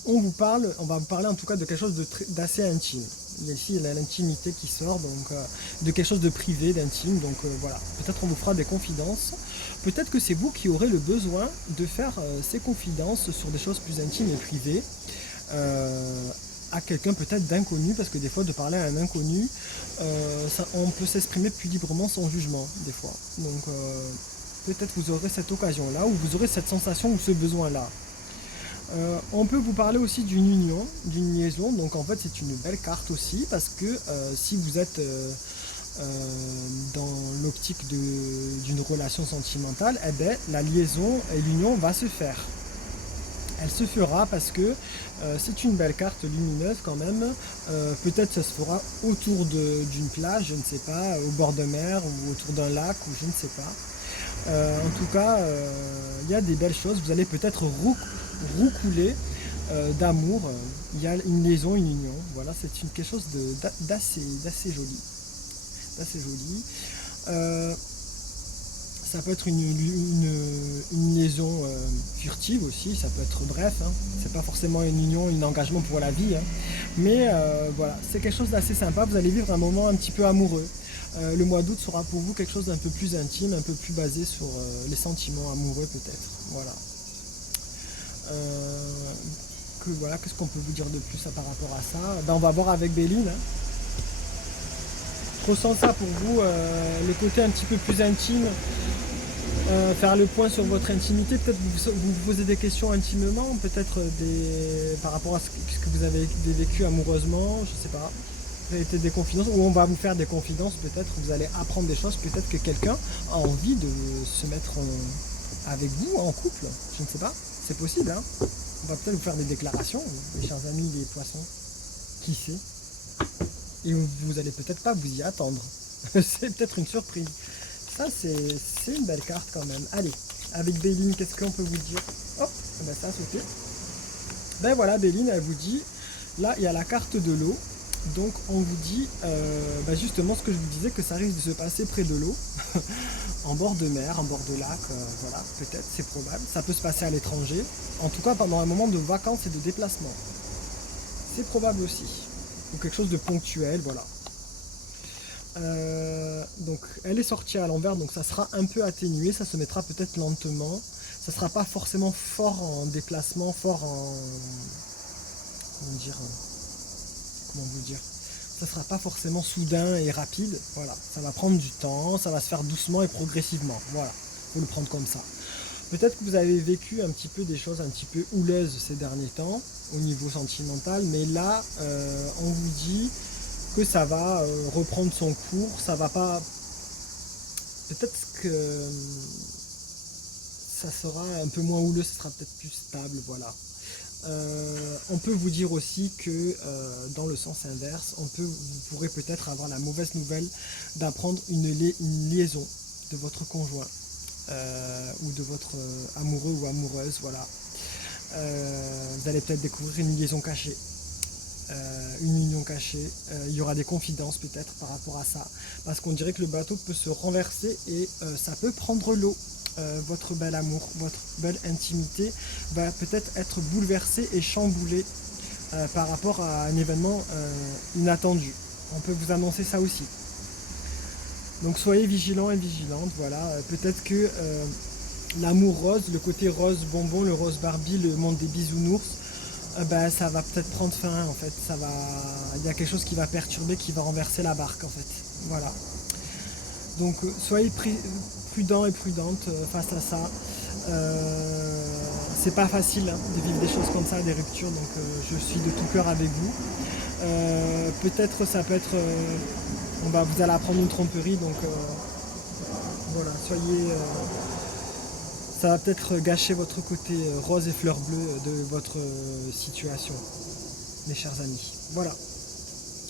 On va vous parler en tout cas de quelque chose d'assez intime. Ici, il y a l'intimité qui sort, donc de quelque chose de privé, d'intime. Donc voilà, peut-être on vous fera des confidences. Peut-être que c'est vous qui aurez le besoin de faire ces confidences sur des choses plus intimes et privées à quelqu'un peut-être d'inconnu, parce que des fois de parler à un inconnu, on peut s'exprimer plus librement sans jugement, des fois. Donc peut-être vous aurez cette occasion-là, ou vous aurez cette sensation ou ce besoin-là. On peut vous parler aussi d'une union, d'une liaison, donc en fait c'est une belle carte aussi, parce que si vous êtes dans l'optique d'une relation sentimentale, eh bien, la liaison et l'union va se faire. Elle se fera parce que c'est une belle carte lumineuse quand même. Peut-être ça se fera autour d'une plage, je ne sais pas, au bord de mer ou autour d'un lac ou je ne sais pas. En tout cas, il y a des belles choses. Vous allez peut-être roucouler d'amour. Il y a une liaison, une union. Voilà, c'est quelque chose d'assez joli. D'assez joli. Ça peut être une liaison furtive aussi, ça peut être bref, hein. C'est pas forcément une union, un engagement pour la vie, hein. Mais voilà, c'est quelque chose d'assez sympa, vous allez vivre un moment un petit peu amoureux. Le mois d'août sera pour vous quelque chose d'un peu plus intime, un peu plus basé sur les sentiments amoureux peut-être. Voilà. Voilà, qu'est-ce qu'on peut vous dire de plus par rapport à ça? Ben, on va voir avec Béline, hein. Je ressens ça pour vous, le côté un petit peu plus intime. Faire le point sur votre intimité, peut-être vous posez des questions intimement, peut-être par rapport à ce que vous avez vécu amoureusement, je sais pas. Vous avez été des confidences, ou on va vous faire des confidences, peut-être vous allez apprendre des choses, peut-être que quelqu'un a envie de se mettre avec vous en couple, je ne sais pas, c'est possible, hein. On va peut-être vous faire des déclarations, mes chers amis les poissons, qui sait. Et vous allez peut-être pas vous y attendre, c'est peut-être une surprise. Ça, c'est une belle carte quand même. Allez, avec Béline, qu'est-ce qu'on peut vous dire? Hop, ben ça a sauté. Ben voilà, Béline, elle vous dit, là, il y a la carte de l'eau. Donc, on vous dit, ben justement, ce que je vous disais, que ça risque de se passer près de l'eau, en bord de mer, en bord de lac, voilà, peut-être, c'est probable. Ça peut se passer à l'étranger, en tout cas pendant un moment de vacances et de déplacement. C'est probable aussi. Ou quelque chose de ponctuel, voilà. Donc elle est sortie à l'envers, donc ça sera un peu atténué, ça se mettra peut-être lentement, ça sera pas forcément fort en déplacement, fort en... comment vous dire, ça sera pas forcément soudain et rapide, voilà, ça va prendre du temps, ça va se faire doucement et progressivement, voilà, faut le prendre comme ça. Peut-être que vous avez vécu un petit peu des choses un petit peu houleuses ces derniers temps, au niveau sentimental, mais là, on vous dit que ça va reprendre son cours, ça va pas... Peut-être que ça sera un peu moins houleux, ça sera peut-être plus stable, voilà. On peut vous dire aussi que dans le sens inverse, vous pourrez peut-être avoir la mauvaise nouvelle d'apprendre une liaison de votre conjoint ou de votre amoureux ou amoureuse, voilà. Vous allez peut-être découvrir une liaison cachée. Une union cachée, il y aura des confidences peut-être par rapport à ça, parce qu'on dirait que le bateau peut se renverser et ça peut prendre l'eau. Votre bel amour, votre belle intimité va peut-être être bouleversée et chamboulée par rapport à un événement inattendu. On peut vous annoncer ça aussi. Donc soyez vigilants et vigilantes, voilà. Peut-être que l'amour rose, le côté rose bonbon, le rose Barbie, le monde des bisounours, ben, ça va peut-être prendre fin en fait, il y a quelque chose qui va perturber, qui va renverser la barque en fait, voilà. Donc soyez prudents et prudentes face à ça. C'est pas facile hein, de vivre des choses comme ça, des ruptures, donc je suis de tout cœur avec vous. Peut-être ça peut être, vous allez apprendre une tromperie, donc voilà, soyez... ça va peut-être gâcher votre côté rose et fleur bleue de votre situation, mes chers amis. Voilà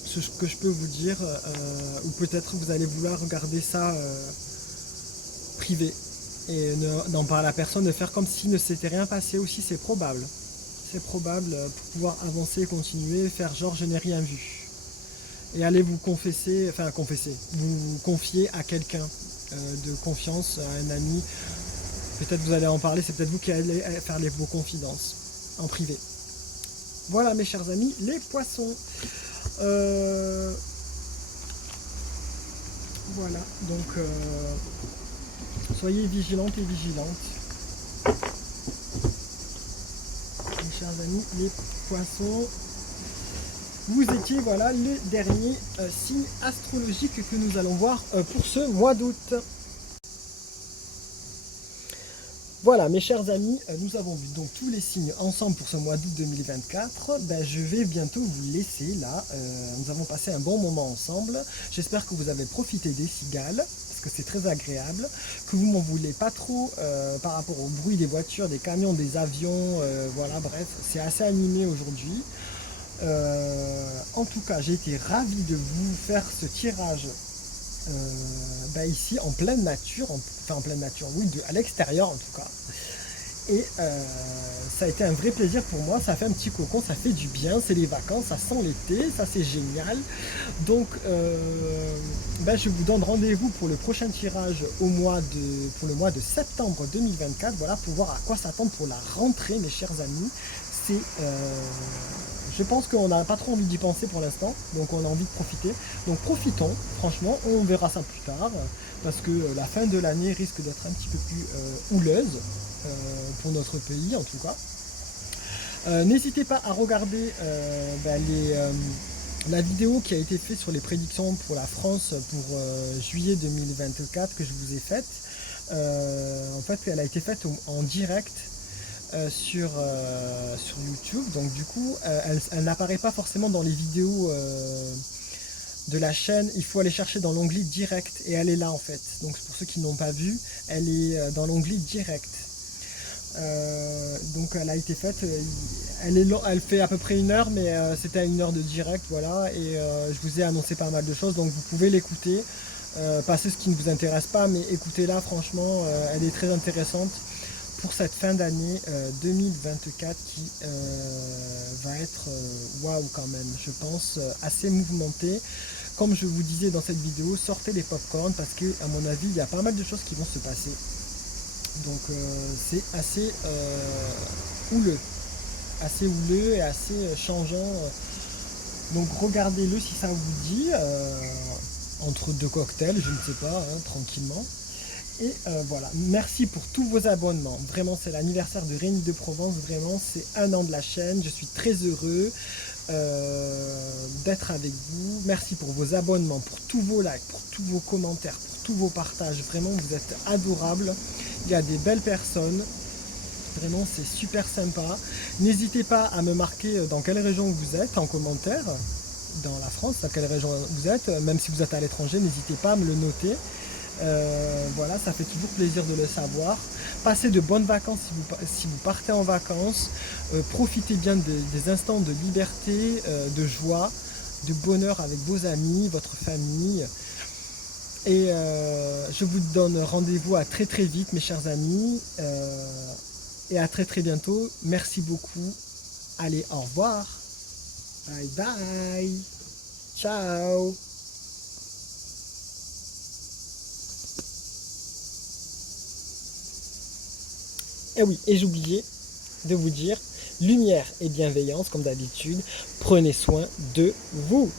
ce que je peux vous dire, ou peut-être vous allez vouloir regarder ça privé et n'en parler à personne, de faire comme s'il ne s'était rien passé aussi, c'est probable. C'est probable pour pouvoir avancer, continuer, faire genre je n'ai rien vu. Et allez vous vous confier à quelqu'un de confiance, à un ami. Peut-être vous allez en parler, c'est peut-être vous qui allez faire vos confidences en privé. Voilà mes chers amis, les poissons. Voilà, donc soyez vigilantes et vigilantes. Mes chers amis, les poissons. Vous étiez, voilà, les derniers signes astrologiques que nous allons voir pour ce mois d'août. Voilà, mes chers amis, nous avons vu donc tous les signes ensemble pour ce mois d'août 2024. Ben, je vais bientôt vous laisser là. Nous avons passé un bon moment ensemble. J'espère que vous avez profité des cigales, parce que c'est très agréable, que vous m'en voulez pas trop par rapport au bruit des voitures, des camions, des avions. Voilà, bref, c'est assez animé aujourd'hui. En tout cas, j'ai été ravi de vous faire ce tirage ici en pleine nature, enfin en pleine nature, oui, à l'extérieur en tout cas. Et ça a été un vrai plaisir pour moi, ça fait un petit cocon, ça fait du bien, c'est les vacances, ça sent l'été, ça c'est génial. Donc je vous donne rendez-vous pour le prochain tirage pour le mois de septembre 2024, voilà, pour voir à quoi s'attendre pour la rentrée, mes chers amis. C'est je pense qu'on n'a pas trop envie d'y penser pour l'instant, donc on a envie de profiter. Donc profitons, franchement, on verra ça plus tard, parce que la fin de l'année risque d'être un petit peu plus houleuse, pour notre pays en tout cas. N'hésitez pas à regarder la vidéo qui a été faite sur les prédictions pour la France pour juillet 2024 que je vous ai faite. En fait, elle a été faite en direct sur YouTube, donc du coup elle n'apparaît pas forcément dans les vidéos de la chaîne. Il faut aller chercher dans l'onglet direct et elle est là en fait, donc pour ceux qui n'ont pas vu, elle est dans l'onglet direct. Donc elle a été faite, elle fait à peu près 1 heure, mais c'était à 1 heure de direct, voilà, et je vous ai annoncé pas mal de choses, donc vous pouvez l'écouter, passer ce qui ne vous intéresse pas, mais écoutez-la, franchement, elle est très intéressante pour cette fin d'année 2024 qui va être waouh quand même, je pense, assez mouvementée. Comme je vous disais dans cette vidéo, sortez les popcorn parce que à mon avis il y a pas mal de choses qui vont se passer. Donc c'est houleux, assez houleux et assez changeant. Donc regardez-le si ça vous dit, entre deux cocktails, je ne sais pas, hein, tranquillement. Et voilà, merci pour tous vos abonnements. Vraiment, c'est l'anniversaire de Rémi de Provence. Vraiment, c'est 1 an de la chaîne. Je suis très heureux d'être avec vous. Merci pour vos abonnements, pour tous vos likes, pour tous vos commentaires, pour tous vos partages. Vraiment, vous êtes adorables. Il y a des belles personnes. Vraiment, c'est super sympa. N'hésitez pas à me marquer dans quelle région vous êtes en commentaire. Dans la France, dans quelle région vous êtes. Même si vous êtes à l'étranger, n'hésitez pas à me le noter. Voilà, ça fait toujours plaisir de le savoir. Passez de bonnes vacances si vous partez en vacances. Profitez bien des instants de liberté, de joie, de bonheur avec vos amis, votre famille. Et je vous donne rendez-vous à très très vite, mes chers amis. Et à très très bientôt. Merci beaucoup. Allez, au revoir. Bye bye. Ciao. Et oui, et j'oubliais de vous dire, lumière et bienveillance, comme d'habitude, prenez soin de vous.